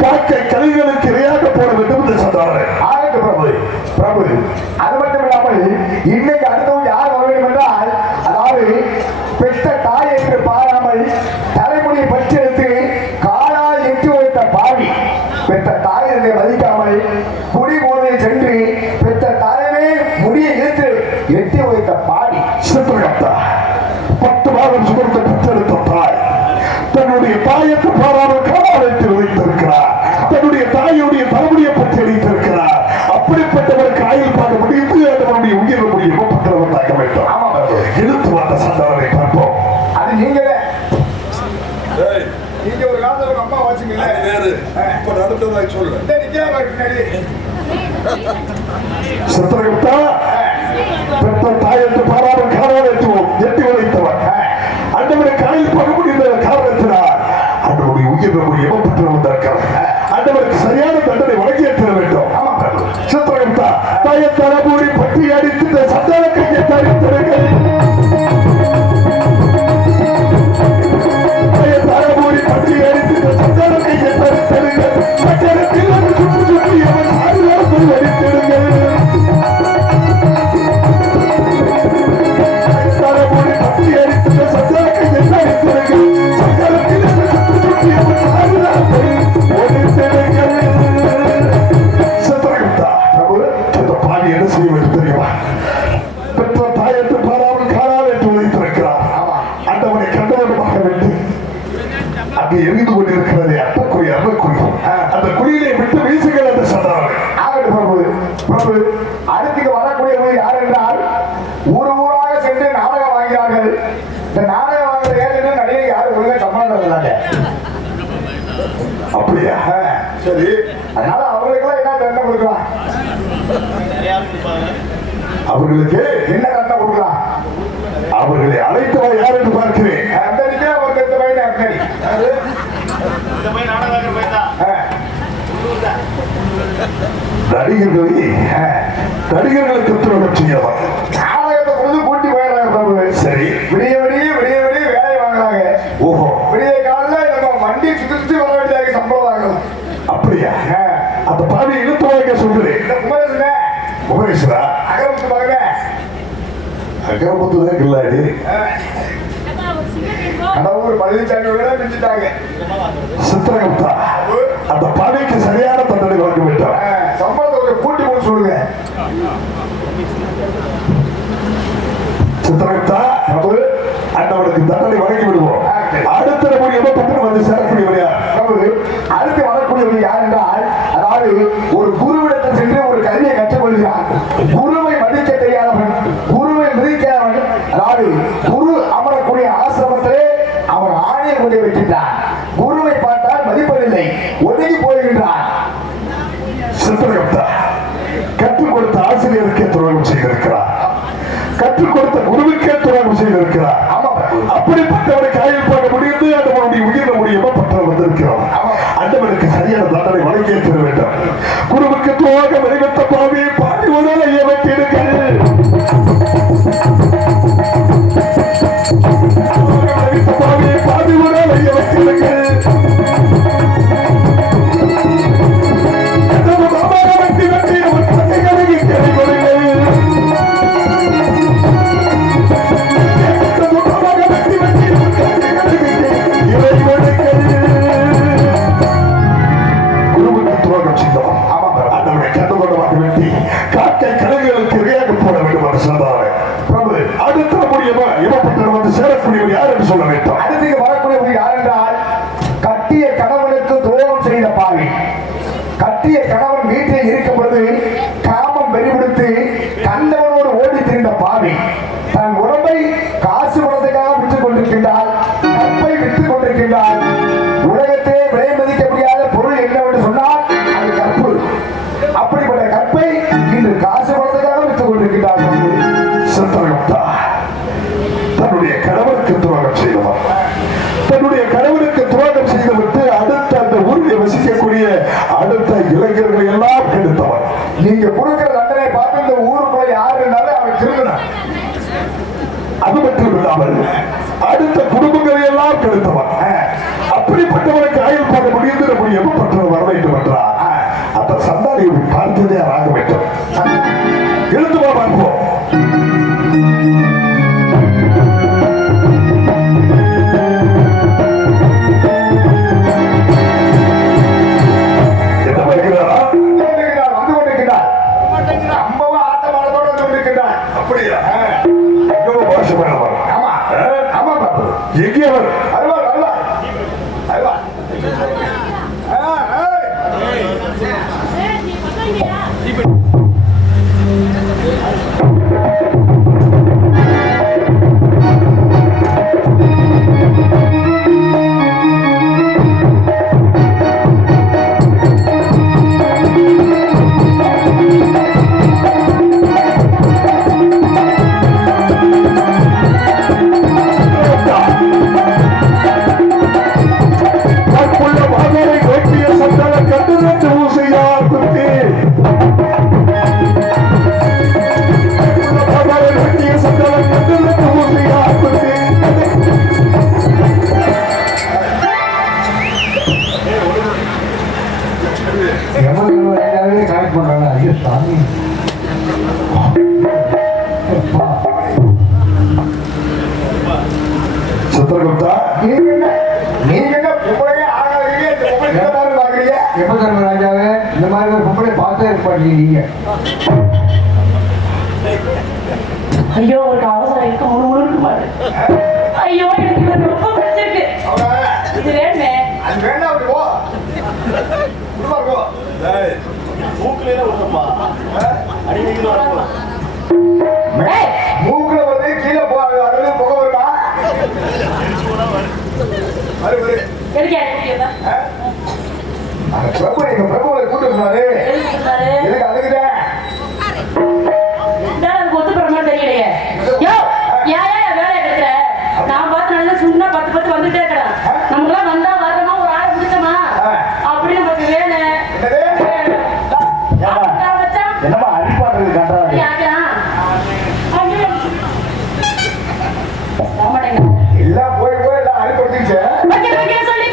காக்கை கலிகளுக்கு இரையாக போட வேண்டும் என்று சொன்னார்கள். பிரபு, அது மட்டும் இல்லாமல் இன்னைக்கு அடுத்தவங்க யார் வர வேண்டும் என்றால், அதாவது பெற்ற தாய் என்று பாராமல் தலைமுடியை பற்றி எடுத்து காலால் எட்டி வைத்த பாவி, பெற்ற தாய் என்று மதிக்காமல் குடி போதையில் சென்று பெற்ற தாயவே முடியை இழுத்து எட்டி வைத்த பாவி. சித்திரகுப்தா 10 மாதம் சுமந்து பெற்றெடுத்த தாய் தன்னுடைய தாயத்தை பாராமல் காலாலயத்தை வைத்திருக்கிறார். தன்னுடைய தாயுடைய தலைமுடியை பற்றி அளித்திருக்கிறார். அப்படிப்பட்டவருக்கு ஆயுள் பார்க்க முடியுது. அவருடைய உயிர் முடியும் பத்திரவர் தாக்க வேண்டும். இழுத்து வந்த சந்தவரை பார்ப்போம். அது நீங்க ஒரு காலத்துல ஒரு அம்மா வச்சுக்கல இப்ப நடந்ததை சொல்லு. சித்திரகுப்தா பெற்ற தாயத்தை பாராமல் காலாலயத்துவம் எட்டி உழைத்தவர் அந்தவருக்கு ஆயுள் பார்க்க முடிந்த காரணத்தினால் அவருடைய உயிர் நம்முடைய எவப்பட்டு வந்திருக்கிறார். அந்தவருக்கு சரியான தண்டனை வழங்கியேற்ற வேண்டும். சித்திரகுப்தா தாயத்தலபூரி பட்டி அடித்து சந்தான கையை தரித்திருங்கள். தாயத்தலபூரி பட்டி அடித்து சந்தான கையை தரித்திருங்கள். சக்கரத்தில் சுற்றி சுற்றி அவன் ஆயுதத்தை அடித்திருங்கள். தாயத்தலபூரி பட்டி அடித்து சந்தான கையை தரித்திருங்கள். சக்கரத்தில் சுற்றி சுற்றி அவன் ஆயுதத்தை ஒழித்திருங்கள். சித்திரகுப்தா இந்த பாவி என்ன செய்ய வேண்டும் தெரியுமா? பெற்ற தாயத்தை பாராமல் காலால் என்று உழைத்திருக்கிறார். அந்தவனை கண்டவனமாக விட்டு அங்கு எரிந்து கொண்டிருக்கிறதே அட்டக்குறி அறக்குறி அந்த குழியிலே விட்டு வீசுகள் என்று சொன்னார்கள். பிரபு, அடுத்துக்கு வரக்கூடியவர்கள் யார் என்றால், ஊர் ஊராக சென்று நாடகம் வாங்கிறார்கள். இந்த நாடகம் வாங்குற ஏற்கனவே நடிகை யாரும் ஒழுங்கா சம்பளம் தரலாங்க. அப்படியா? சரி, அதனால அவர்களுக்கெல்லாம் என்ன தண்டனை கொடுக்கலாம்? அவர்களுக்கு என்ன தண்டனை கொடுக்கலாம்? அவர்களை அழைத்தவா யார் என்று பார்க்கிறேன். அந்த நிச்சயம் ஒரு பெத்த பையன் அக்கடி நடிகர்களுக்கு துரோகம் செய்யலாம். நாடகத்தை கொடுத்து கூட்டி போயிடுறாங்க பிரபு. சரி, விடிய வேலை வாங்குறாங்க. ஓஹோ, விடிய காலையில நம்ம வண்டி சுத்தி வர வேண்டிய சம்பளம் வாங்கலாம். அப்படியா? அந்த பாவி இழுத்து வாங்க சொல்கிறேன். இந்த குமரேஸ்வரா அகரமுத்து மகனே, அகரமுத்து தான் கில்லாடி. கடவுள் பழனிசாமியோட மிஞ்சிட்டாங்க. சித்திரகுப்தா அந்த பாவிக்கு சரியான தண்டனை வழங்க வேண்டும். சம்பளத்தை கூட்டி போட்டு சொல்லுங்க. சித்திரகுப்தா அந்தவனுக்கு தண்டனை வழங்கி விடுவோம். அடுத்த நம்முடைய பக்கம் வந்து சேரக்கூடியவர் யார்? அடுத்து வரக்கூடியவர் யார் என்றால், அதாவது ஒரு குருவிடத்தில் சென்று ஒரு கல்வியை கற்றுக்கொள்கிறார். குருவை மதிக்க தெரியாதவன், குருவை மதிக்காதவன், அதாவது குரு அமரக்கூடிய ஆசிரமத்திலே அவன் ஆணையை கொண்டு வைக்கின்றான். குருவை பார்த்தால் மதிப்பதில்லை, ஒதுங்கி போகின்றான். சித்திரகுப்தா கற்றுக் கொடுத்த ஆசிரியருக்கே துரோகம் செய்திருக்கிறார். கற்றுக் கொடுத்த குருவுக்கே துரோகம் செய்திருக்கிறார். அப்படிப்பட்டவரை காயில் போட முடியாது. அந்தவனுடைய உயிர் நம்முடைய எம்மப்பட்டவர் வந்திருக்கிறோம். அந்தவனுக்கு சரியான தண்டனை வழங்கி தர வேண்டும். குருவுக்கு துரோகம் விளைவித்த பாவி பாடி உடலை இயவற்றிடுங்கள். பாடி உடலை இயவற்றிடுங்கள். சொல்ல வேண்டும். அடுத்து வரக்கூடிய யார் என்றால் கட்டிய கணவனுக்கு துரோகம் செய்த பாவி. கட்டிய கணவன் வீட்டில் இருக்கும் பொழுது காமம் வெறிபிடித்து கண்டவனோடு ஓடி திரிந்த பாவி தன் உடம்பை காசு பணத்துக்காக விட்டுக் கொண்டிருக்கின்றால், கற்பை விட்டுக் கொண்டிருக்கின்றால். உலகத்திலே விலை மதிக்க முடியாத பொருள் என்னவென்று சொன்னால் அது கற்பு. அப்படிப்பட்ட கற்பை இன்று காசு பணத்துக்காக விட்டுக் கொண்டிருக்கின்றார். தன்னுடைய கணவருக்கு துரோகம் செய்தவர், தன்னுடைய கணவருக்கு துரோகம் செய்துவிட்டு அடுத்த அந்த ஊரில் வசிக்கக்கூடிய அடுத்த இளைஞர்களை எல்லாம் கெடுத்தவர். நீங்க கொடுக்கிற தண்டனை பார்த்து இந்த ஊருக்குள்ள யாரு இருந்தாலும் அவன் திருந்தனர். அது மட்டும் இல்லாமல் அடுத்த குடும்பங்களை எல்லாம் கெடுத்தவர். அப்படிப்பட்டவருக்கு ஆயுள் போட முடியாது. நம்முடைய எவ்வளவு வர வேண்டும் என்றார். அந்த சந்தானியை பார்த்ததே ஆக வேண்டும். எழுந்துவா பார்ப்போம். எங்கேயவர் கனெக்ட் பண்றாங்க. ஐயோ சாமி, சித்திரகுப்தா, நீங்க என்ன பொம்பளையே ஆகாதீங்க, இந்த பொம்பளை பாக்குறீங்க. எப்ப தர்மராஜாவே இந்த மாதிரி ஒரு பொம்பளை பார்த்தே இருப்பாங்க நீங்க. ஐயோ ஒரு அவசரம் இருக்கு, முழுமுழுக்கு பாரு. ஐயோ எனக்கு இது ரொம்ப பிடிச்சிருக்கு. இது வேணுமே. அது வேண்டாம், அப்படி போ. மூக்குல வந்து கீழே போகாது, அதுல புகை வருமா? பிரபு எங்க பிரபுவை கூட்டு சொன்னாரு. எதுக்கு அதுக்குதான் ஒத்துக்கிற மாதிரி தெரியலையே. வேலை எடுக்கிற நான் பார்த்து நல்லா சுண்ணா 10 வந்துட்டே இருக்கிறேன். நமக்குலாம் வந்தா வரணுமா, ஒரு ஆள் முடிச்சோமா அப்படின்னு நமக்கு வேணும். என்னமா அடிப்பாடுறது கண்டாரு எல்லாம் போய் எல்லாம் அடிப்படுத்திச்சு. சொல்லி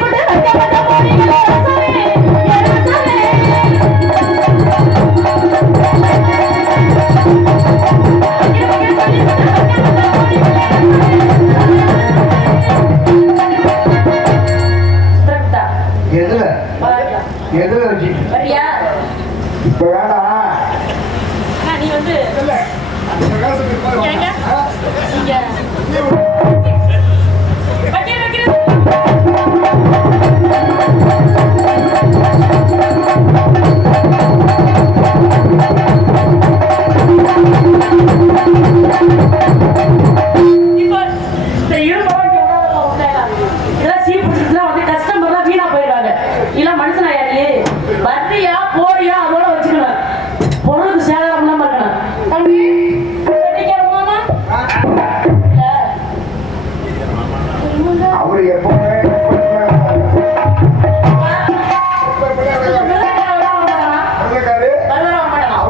அப்படி எப்பவுமே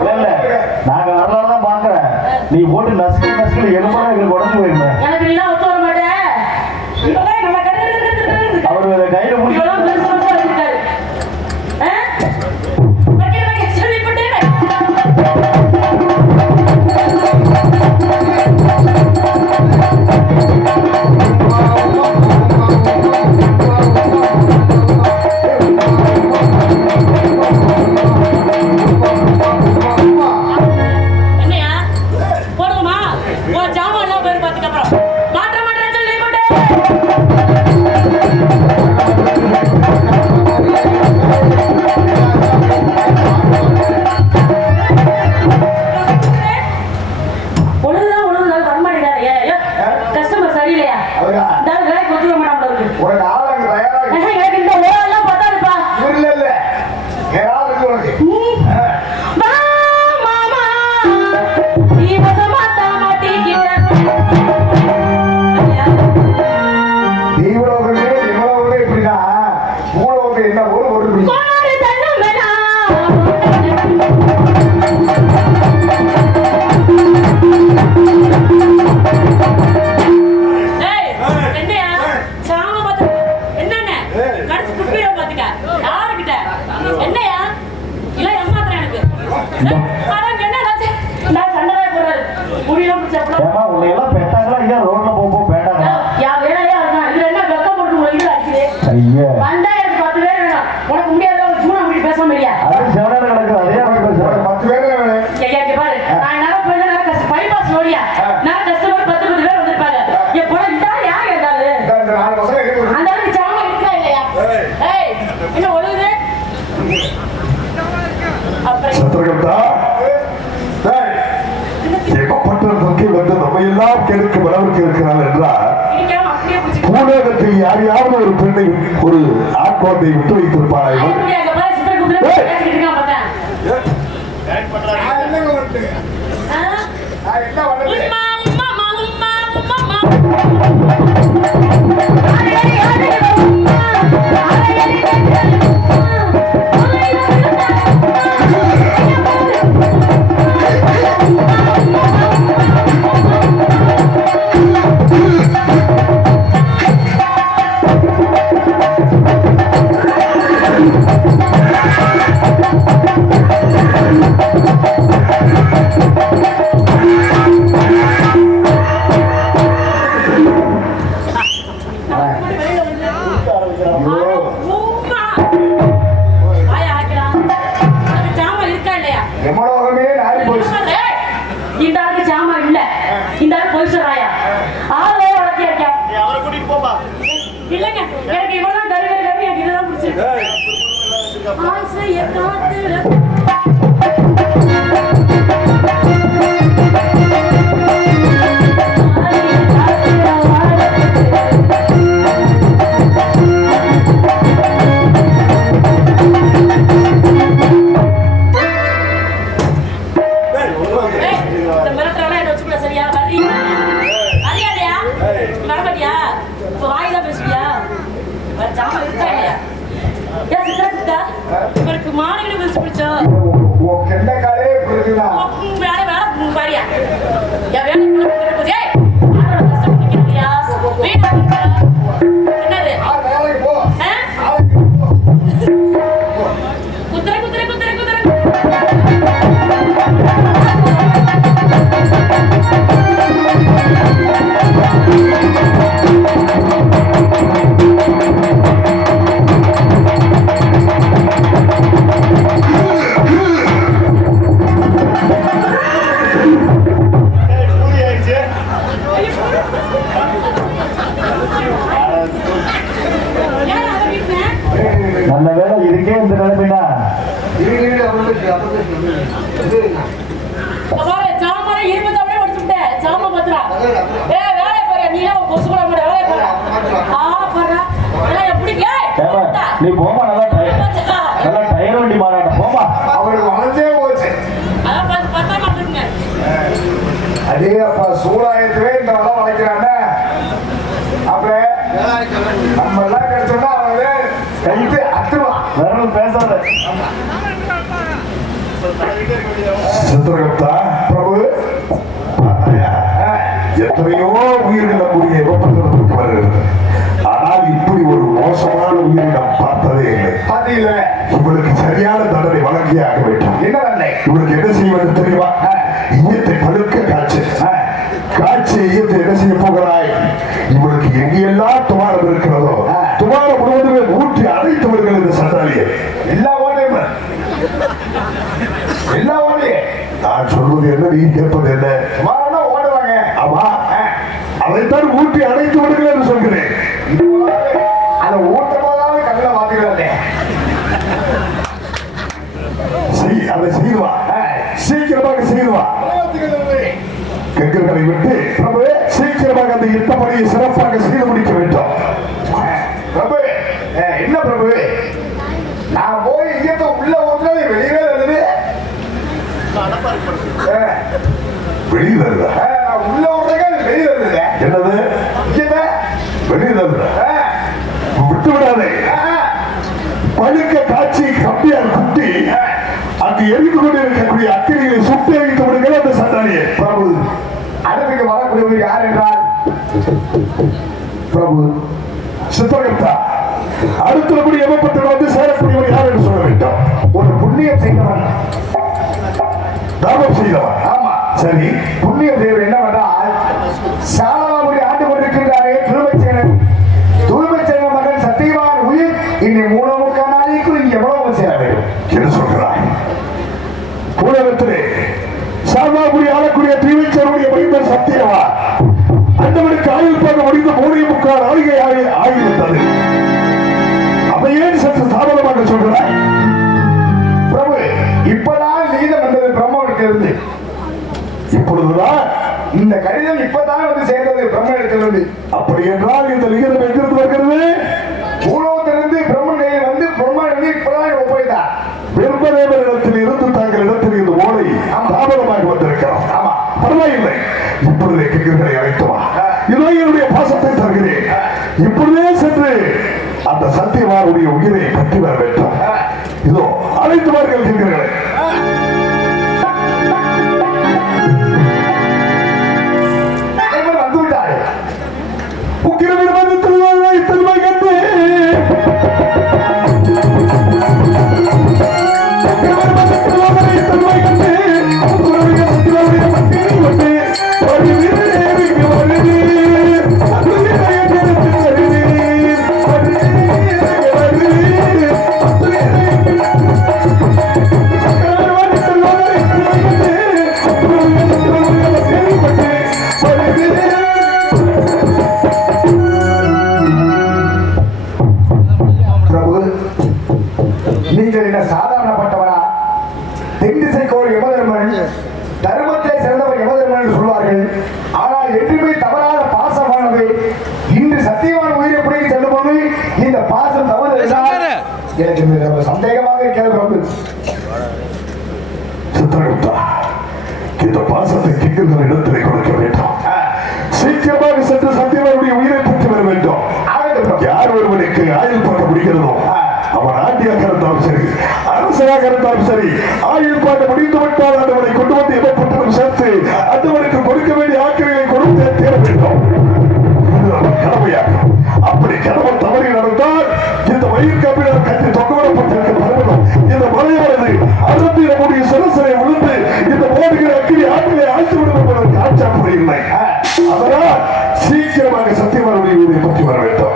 இல்ல நாங்க வரலாம் பாக்குறேன் நீ போட்டு நசுக்கு நசுக்கு எலும்பெல்லாம் எங்களுக்கு உடஞ்சு போயிருந்தேன் எனக்கு நீ ஒத்து வர மாட்டேன் அவரு கையில முடிச்சு கெடுக்கும் அளவுக்கு இருக்கிறாள் என்றால் பூலோகத்தில் யாரையாவது ஒரு பெண்ணை ஒரு ஆட்கோட்டை விட்டு வைத்திருப்பார்கள். நல்ல வேலை இதுக்கே இந்த நிலைமைனா நீ போமா நல்லா டயர் வண்டி மாறாட்ட போமா அவருக்கு வளர்ந்தே போச்சு. அதே அப்பா சூடாயத்துவே இந்த வளம் வளைக்கிறாங்க. அப்புறம் நம்ம எல்லாம் கிடைச்சோம்னா அவங்க கைத்து அத்துருவான். வேற பேசாத. சித்திரகுப்தா பிரபு எத்தனையோ உயிரினம் நம்முடைய விபத்துக்கு வருகிறது. ஆனால் இப்படி ஒரு மோசமான உயிரினம் பார்த்ததே இல்லை. அது இல்ல இவளுக்கு சரியான தண்டனை வழங்கியே ஆக வேண்டும். என்ன தண்டனை? இவளுக்கு என்ன செய்வது தெரியுமா? ஈயத்தை பழுக்க காய்ச்சி ஈயத்தை என்ன செய்ய போகிறாய்? இவளுக்கு எங்கெல்லாம் துமாரம் இருக்கிறதோ துமாரம் முழுவதுமே ஊற்றி அடைத்தவர்கள் இந்த சண்டாளியை. எல்லா ஓட்டையும் நான் சொல்வது என்ன, நீ கேட்பது என்ன? சுமாரா ஓடுவாங்க. ஆமா, அதைத்தான் ஊற்றி அடைத்து விடுங்கள் என்று சொல்கிறேன். அதை ஊட்டும் போதாவது கண்ணில் மாத்திக்கிறாங்க. அதை செய்துவா, சீக்கிரமாக செய்துவா. கங்கர்களை விட்டு பிரபு சீக்கிரமாக அந்த யுத்தப்பணியை சிறப்பாக செய்து முடிக்க வேண்டும். பிரபு என்ன பிரபு, நான் போய் இயத்த உள்ள ஊற்றுறது வெளியே வருது. வெளியில் வருதா? உள்ள ஊற்றுறது வெளியே வருது. என்னது வெளியில் வருதா? விட்டு விடாதே. பழுக்க காட்சி கம்பியால் குட்டி அங்கு எரிந்து கொண்டு இருக்கக்கூடிய அக்கிரிகளை சுட்டு எரித்து விடுங்கள் அந்த சண்டாளியை. பிரபு அடுத்துக்கு வரக்கூடியவர் யார் என்றால் பிரபு சித்திரகுப்தா, அடுத்தபடி எவப்பட்டு வந்து சேரக்கூடியவர் யார் என்று சொல்ல வேண்டும். ஒரு புண்ணியம் செய்தவன், தாபம் செய்தவன். ஆமா சரி, புண்ணியம் செய்தவர் என்னவென்றால் சாலமாபுரி ஆண்டு கொண்டிருக்கின்றாரே தூய்மைச்சேனன். தூய்மைச்சேனன் மகன் சத்தியவான் உயிர் இன்னை 3 நாளைக்கு நீ எவ்வளவு சேர வேண்டும் என்று சொல்கிறாய். உலகத்திலே சாலமாபுரி ஆளக்கூடிய தூய்மைச்சேனுடைய மைந்தர் சத்தியவா அந்தவனுக்கு ஆயுள் பார்க்க முடிந்த 3.25 நாளிகை ஆகிவிட்டது. அதை ஏன் சற்று தாமதமாக சொல்கிறாய்? பிரபு இப்பதான் நீதம் வந்தது பிரம்மனிடத்திலிருந்து. இப்பொழுதுதான் இந்த கடிதம் இப்பதான் வந்து சேர்ந்தது பிரம்மனிடத்திலிருந்து. அப்படி என்றால் இந்த லிகிதம் எங்கிருந்து வருகிறது? பூலோகத்திலிருந்து பிரம்மன் கையில் வந்து பிரம்மன் இப்பதான் ஒப்படைத்தார். பிரம்மதேவரிடத்தில் இருந்து தாங்கள் இடத்தில் இந்த ஓலை தாமதமாக வந்திருக்கிறோம். ஆமா பரவாயில்லை, இப்பொழுதே கிங்கர்களை அழைத்துவா. இதோ என்னுடைய பாசத்தை தருகிறேன். இப்பொழுதே சென்று அந்த சத்தியவானுடைய உயிரை பற்றி வர வேண்டும். இதோ அழைத்து வார்கள் கிங்கர்களை. வந்து விட்டாரு. தன்மை கண்டு நீங்கள் என்ன சாதாரணப்பட்டவரா? தென் திசைக்கோர் யமதர்மன், தர்மத்தை சிறந்தவர் யமதர்மன் என்று சொல்வார்கள். ஆனால் என்றுமே தவறாத பாசமானது. இன்று சத்தியவான் உயிரை பிடிக்க செல்லும் போது இந்த பாசம் தவறு என்றால் எனக்கு மிக சந்தேகமாக இருக்கிறது பிரபு. சித்திரகுப்தா, இந்த பாசத்தை கிங்கர்கள் இடத்திலே கொடுக்க வேண்டும். சீக்கிரமாக சென்று சத்தியவானுடைய உயிரை பெற்று வர வேண்டும். யார் ஒருவனுக்கு ஆயுள் பார்க்க முடிகிறதோ அவன் ஆண்டியாக இருந்தாலும் சரி, அரசராக இருந்தாலும் சரி, ஆயுள் பார்க்க முடிந்து விட்டால் அந்தவனை கொண்டு வந்து எவ்வளவு சேர்த்து அந்தவனுக்கு கொடுக்க வேண்டிய ஆக்கிரியை கொடுத்து தேர வேண்டும். இது அவன் கடமையாகும். அப்படி கடமை தவறி நடந்தால் இந்த வயிறு கம்பிடம் கட்டி தொங்கவிடப்பட்டிருக்க பருவம் இந்த மலையானது அறுத்து நம்முடைய சிறசரை விழுந்து இந்த போடுகிற அக்கிரி ஆற்றிலே ஆழ்த்து விடுவதற்கு ஆட்சாப்படி இல்லை. அதனால் சீக்கிரமாக சத்தியவானுடைய உயிரை பற்றி வர வேண்டும்.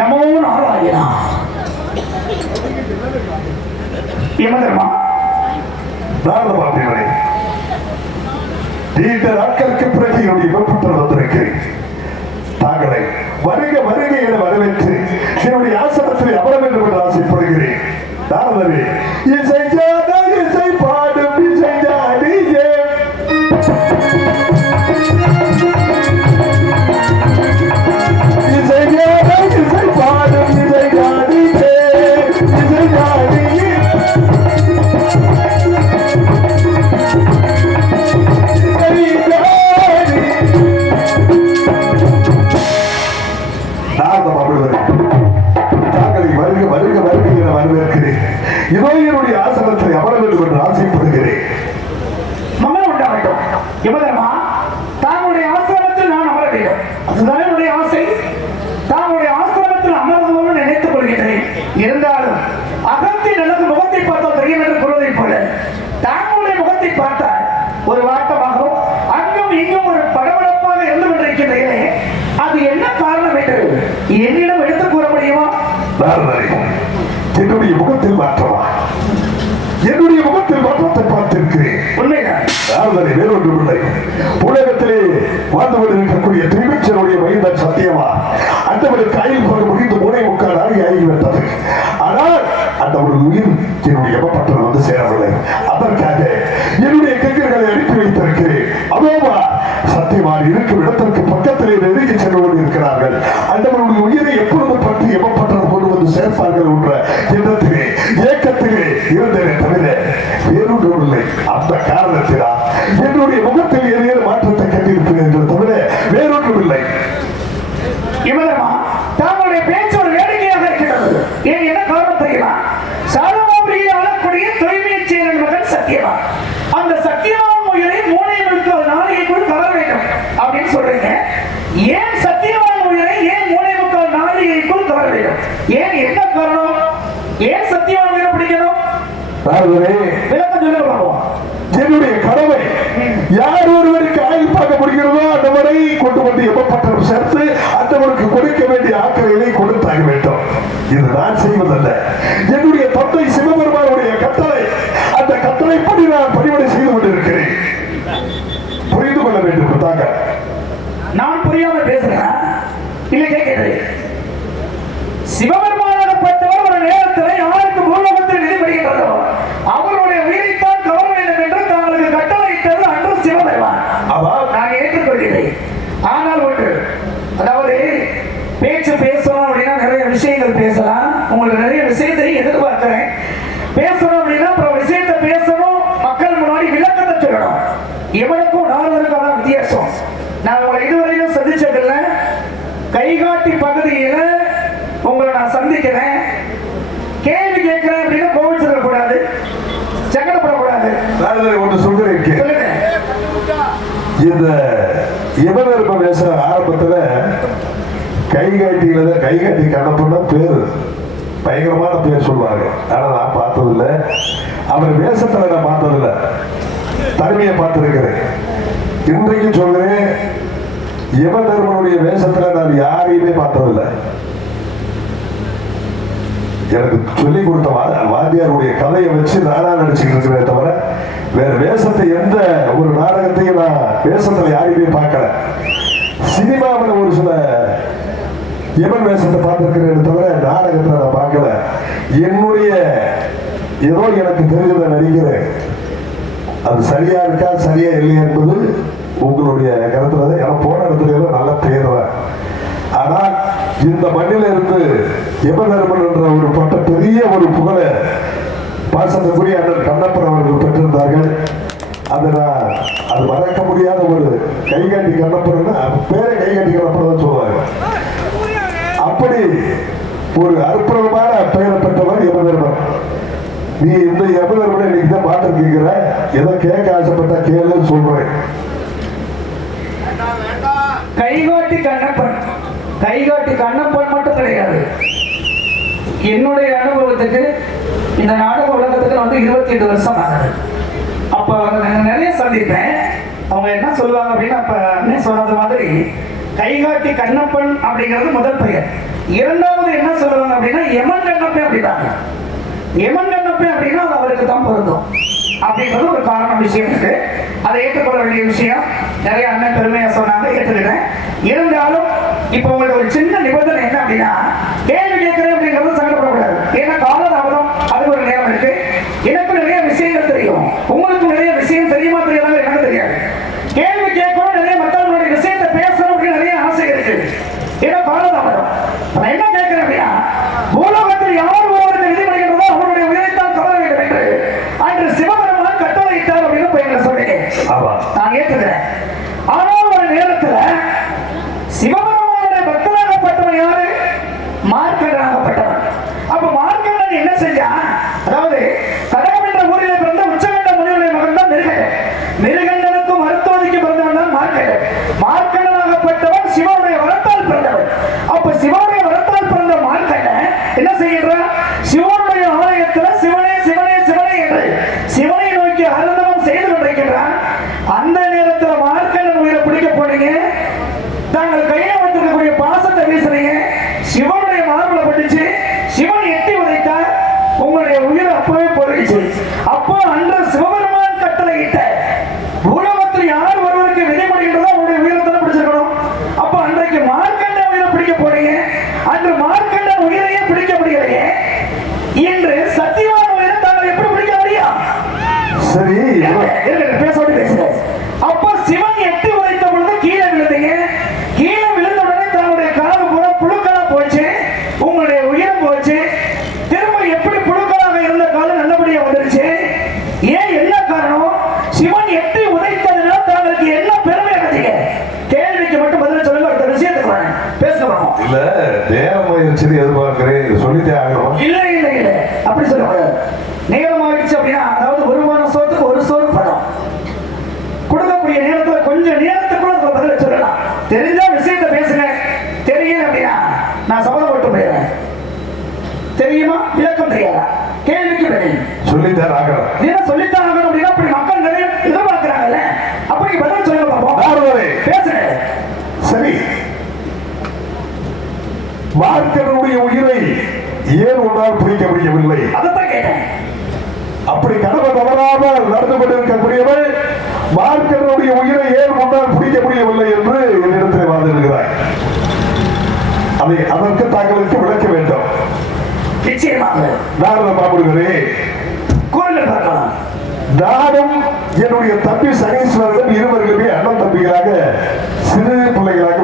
நமோ நாராயணா. யமதர்மா, நாரதமாதேவரே, நீண்ட நாட்களுக்கு பிறகு என்னுடைய வெப்பத்தில் வந்திருக்கிறேன். தாங்களை வருக வருக என வரவேற்று என்னுடைய ஆசனத்தில் அமர வேண்டும் என்று ஆசைப்படுகிறேன். நாரதரே, இசைஞான இசை பாடும் இசைஞானியே, இசைஞான இசை பாடும் இசைஞானியே, இசை இதோ என்னுடைய ஆசனத்தில் அமர வேண்டும் என்று ஆசைப்படுகிறேன். மங்களம் உண்டாகட்டும். யமதர்மா, தாங்களுடைய ஆசிரமத்தில் நான் அமர வேண்டும், அதுதான் என்னுடைய ஆசை. தாங்களுடைய ஆசிரமத்தில் அமர்ந்தவர்கள் நினைத்துக் கொள்கிறேன். இருந்தாலும் அகத்தின் அல்லது முகத்தை பார்த்தால் தெரியும் என்று கூறுவதைப் போல தாங்களுடைய முகத்தை பார்த்தால் ஒரு வாட்டமாகவும் அங்கும் இங்கும் ஒரு படபடப்பாக இருந்து கொண்டிருக்கிறதே, அது என்ன காரணம் என்று என்னிடம் எடுத்து கூற முடியுமா? என்னுடைய முகத்தில் மாற்றமா? என்னுடைய முகத்தில் மாற்றத்தை பார்த்திருக்கிறேன். உண்மைதான். வேறொன்றுமில்லை, உலகத்திலே வாழ்ந்து கொண்டிருக்கக்கூடிய திரிவிச்சருடைய மைந்தன் சத்தியமா அந்தவருக்கு ஆயுள் போக முடிந்து 3.25 நாள் ஆகிவிட்டது. ஆனால் அந்த ஒரு உயிர் என்னுடைய எவப்பட்டல் வந்து சேரவில்லை. அதற்காக என்னுடைய கைகளை அனுப்பி வைத்திருக்கிறேன். அதோவா சத்தியமான் இருக்கும் இடத்திற்கு பக்கத்திலே நெருங்கி சென்று கொண்டிருக்கிறார்கள். அந்தவருடைய உயிரை எப்பொழுது பற்றி எவப்பட்டல் கொண்டு வந்து சேர்ப்பார்கள் என்ற எண்ணத்திலே ஏக்கத்திலே இருந்தேனே தவிர வேறொன்றுமில்லை. அந்த காரணத்தினால் என்னுடைய முகத்தில் ஏதேனும் மாற்றத்தை கண்டிருப்பேன் என்று தவிர வேறொன்றுமில்லை. இவரமா தாங்களுடைய பேச்சு ஒரு வேடிக்கையாக இருக்கிறது. ஏன் என்ன காரணம் தெரியுமா? சாலமாபுரியை ஆளக்கூடிய தொழில்மைச் செயலன் மகன் சத்தியவான். அந்த சத்தியவான் உயிரை 3.25 நாளிகைக்குள் கவர வேண்டும் அப்படின்னு சொல்றீங்க. ஏன் சத்தியவான் உயிரை ஏன் 3.25 நாளிகைக்குள் கவர வேண்டும்? ஏன் என்ன காரணம்? ஏன் சத்தியவான் உயிரை பிடிக்கணும்? விளக்கம் சொல்ல பார்ப்போம். என்னுடைய கடமை யார் ஒருவருக்கு ஆயுள் பார்க்க முடிகிறதோ அந்தவரை கொண்டு வந்து எவ்வப்பட்டம் சேர்த்து அந்தவருக்கு கொடுக்க வேண்டிய ஆக்கிரைகளை கொடுத்தாக வேண்டும். இது நான் செய்வதல்ல, என்னுடைய தந்தை சிவபெருமானுடைய கட்டளை. அந்த கட்டளைப்படி நான் பணிவிடை செய்து கொண்டிருக்கிறேன். புரிந்து கொள்ள வேண்டும். தாங்க நான் புரியாம பேசுறேன் இல்லை கேட்கிறேன். சிவபெருமானாகப்பட்டவர் ஒரு நேரத்தில் யாருக்கு பூலோகத்தில் விதிபடுகின்றதோ அவருடைய உயிரைத்தான் கவர வேண்டும் என்று தாங்களுக்கு கட்டளையிட்டது அன்று சிவபெருமான். நான் ஏற்றுக்கொள்கிறேன். ஆனால் ஒன்று, அதாவது பேச்சு பேசணும் அப்படின்னா நிறைய விஷயங்கள் பேசலாம். உங்களுக்கு நிறைய விஷயத்தை எதிர்பார்க்கிறேன். பேசணும் அப்படின்னா அப்புறம் விஷயத்தை பேசணும், மக்கள் முன்னாடி விளக்கத்தை சொல்லணும். எவனுக்கும் நாரதற்கும் அதான் வித்தியாசம். நான் உங்களை இதுவரையிலும் சந்திச்சதில்லை. கைகாட்டி பகுதியில உங்களை நான் சந்திக்கிறேன், கேள்வி கேட்கிறேன் அப்படின்னா கோவிச்சிட கூடாது, சங்கடப்படக்கூடாது. ஒன்று சொல்கிறேன். இந்த யமதர்ம பேச ஆரம்பத்துல கைகாட்டி கண்ணப்பண்ண பேரு பயங்கரமான பேர் சொல்லுவாங்க. ஆனா நான் பார்த்ததில்லை, அவர் வேஷத்துல நான் பார்த்ததில்லை, தனிமையை பார்த்திருக்கிறேன். இன்றைக்கு சொல்கிறேன், யமதர்மனுடைய வேஷத்துல நான் யாரையுமே பார்த்ததில்லை. எனக்கு சொல்லிக் கொடுத்த வாத்தியாருடைய கதையை வச்சு நானா நடிச்சுட்டு இருக்கிறேன் தவிர வேற வேஷத்தை எந்த ஒரு நாடகத்தையும் நான் வேஷத்துல யாரையுமே பார்க்கல. சினிமாவில் ஒரு சில யமன் வேஷத்தை பார்த்திருக்கிறேன் தவிர நாடகத்துல நான் பார்க்கல. என்னுடைய ஏதோ எனக்கு தெரிஞ்சதை நடிக்கிறேன். அது சரியா இருக்கா சரியா இல்லையா என்பது உங்களுடைய கருத்துல தான். எனக்கு போன இடத்துல நல்ல பேர் தான். ஆனால் இந்த மண்ணில இருந்து யமதர்மன் என்ற ஒரு பட்ட பெரிய ஒரு புகழ பாசத்துக்குரிய அண்ணன் கண்ணப்பன் அவர்கள் பெற்றிருந்தார்கள். அது மறக்க முடியாத ஒரு கைகாட்டி கண்ணப்பன், பேரை கைகாட்டி கண்ணப்பன் தான் சொல்லுவாங்க. அப்படி ஒரு அற்புதமான பெயரை பெற்றவர் யமதர்மன். நீ இந்த யமதர்மனை இன்னைக்கு தான் பார்த்துருக்கீங்கிற, ஏதோ கேட்க ஆசைப்பட்டா கேளுன்னு சொல்றேன். கைகாட்டி கண்ணப்பன் மட்டும் கிடையாது. என்னுடைய அனுபவத்துக்கு இந்த நாடக உலகத்துக்கு வந்து 28 வருஷம் ஆகுது. அப்ப நான் நிறைய சந்திப்பேன். அவங்க என்ன சொல்லுவாங்க அப்படின்னா, அப்ப என்ன சொன்னது மாதிரி கைகாட்டி கண்ணப்பன் அப்படிங்கிறது முதல் பெயர். இரண்டாவது என்ன சொல்லுவாங்க அப்படின்னா யமன் கண்ணப்பன் அப்படின்னாங்க. யமன் கண்ணப்பன் அப்படின்னா அது அவருக்கு தான் பொருந்தும் அப்படிங்கிறது ஒரு காரணம் விஷயம் இருக்கு. அதை ஏற்றுக்கொள்ள வேண்டிய விஷயம். நிறைய அண்ணன் பெருமையா சொன்னாங்க, ஏற்றுக்கிறேன். இருந்தாலும் இப்ப உங்களுக்கு ஒரு சின்ன நிபந்தனை என்ன அப்படின்னா, கேள்வி கேட்கிறேன் அப்படிங்கிறது சங்கடப்படக்கூடாது. ஏன்னா காலதாமதம், அது ஒரு நேரம் இருக்கு. எனக்கு நிறைய விஷயங்கள் தெரியும், உங்களுக்கு நிறைய விஷயம் தெரியுமா தெரியாத எனக்கு தெரியாது. கேள்வி கேட்கணும், நிறைய மக்களுடைய விஷயத்தை பேசணும் அப்படின்னு நிறைய ஆசை இருக்கு. ஏன்னா காலதாமதம். நான் என்ன கேட்கிறேன் அப்படின்னா, பூலோகத்தில் யார் ஒருவருக்கு விதிபடுகின்றதோ அவருடைய உயிரைத்தான் கவர வேண்டும் என்று அன்று சிவபெருமான் கட்டளையிட்டார் அப்படின்னு போய் சொன்னேன். நான் ஏற்றுக்கிறேன். ஆனால் ஒரு நேரத்தில் சிவபெருமானுடைய பக்தனாகப்பட்டவன் யாரு? மார்க்கண்டனாகப்பட்டவன். அப்ப மார்க்கண்டன் என்ன செஞ்சான்? அதாவது உதைத்தா உங்களுடைய உயிர் அப்பவே போயிடுச்சு. அப்போ அன்று சிவபெருமான் கட்டளையிட்ட உலகத்தில் யார் ஒருவருக்கு விதிமுறைன்றதோ அவருடைய உயிரத்தை பிடிச்சிருக்கணும். அப்போ அன்றைக்கு மார்க்கண்ட உயிரை பிடிக்க போறீங்க, அன்று மார்க்கண்ட உயிரையே பிடிக்க முடியலையே, இன்று சத்தியவான உயிரை தாங்கள் எப்படி பிடிக்க முடியும்? சரி பேசோடு பேசுறேன். அப்போ சிவன் எட்டி உதைத்த பொழுது கீழே விழுந்தீங்க. கீழே விழுந்த உடனே தன்னுடைய காது பூரா புழுக்களா போச்சு, உங்களுடைய உயிரம் போச்சு. திரும்ப எப்படி புழுக்களாக இருந்த காலம் நல்லபடியா வந்துருச்சு. ஏன் என்ன காரணம்? சிவன் எட்டி உதைத்ததுனால தாங்களுக்கு என்ன பெருமை அடைஞ்சீங்க? கேள்விக்கு மட்டும் பதில் சொல்லுங்க. அடுத்த விஷயத்துக்கு வரேன், பேசணும். இல்ல நேரம் ஆயிடுச்சு எதிர்பார்க்கிறேன், சொல்லிட்டே ஆகணும். இல்ல இல்ல இல்ல அப்படி சொல்ல நேரம் ஆயிடுச்சு அப்படின்னா, அதாவது ஒரு வாரம் சோத்துக்கு ஒரு சோறு படம் கொடுக்கக்கூடிய நேரத்துல கொஞ்சம் நேரத்துக்குள்ள பதில் சொல்லலாம். தெரிஞ்ச விஷயத்தை பேசுங்க, தெரியல அப்படின்னா நான் சபதம் போட்டு போயிடுறேன். தெரியுமா? விளக்கம் தெரியாதா? கேள்விக்கு பதில் சொல்லித்தான் ஆகணும். என்ன சொல்லித்தான் ஆகணும் அப்படின்னா அப்படி மக்கள் நிறைய எதிர்பார்க்கிறாங்கல்ல, அப்படி பதில் சொல்லுங்க பார்ப்போம். பேசுங்க. சரி, மார்க்கனுடைய உயிரை ஏன் ஒன்றால் பிடிக்க முடியவில்லை? அதைத்தான் கேட்டேன். அப்படி கடமை தவறாமல் நடந்து கொண்டிருக்கக்கூடியவள் மார்க்கனுடைய உயிரை ஏன் ஒன்றால் பிடிக்க முடியவில்லை என்று என்னிடத்தில் வாதிடுகிறார். அதை அதற்கு தாங்களுக்கு விளக்க வேண்டும். நிச்சயமாக நாரத பாபுர்களே, கோயில் பார்க்கலாம். நானும் என்னுடைய தம்பி சனீஸ்வரன் இருவர்களுமே அண்ணன் தம்பிகளாக சிறு பிள்ளைகளாக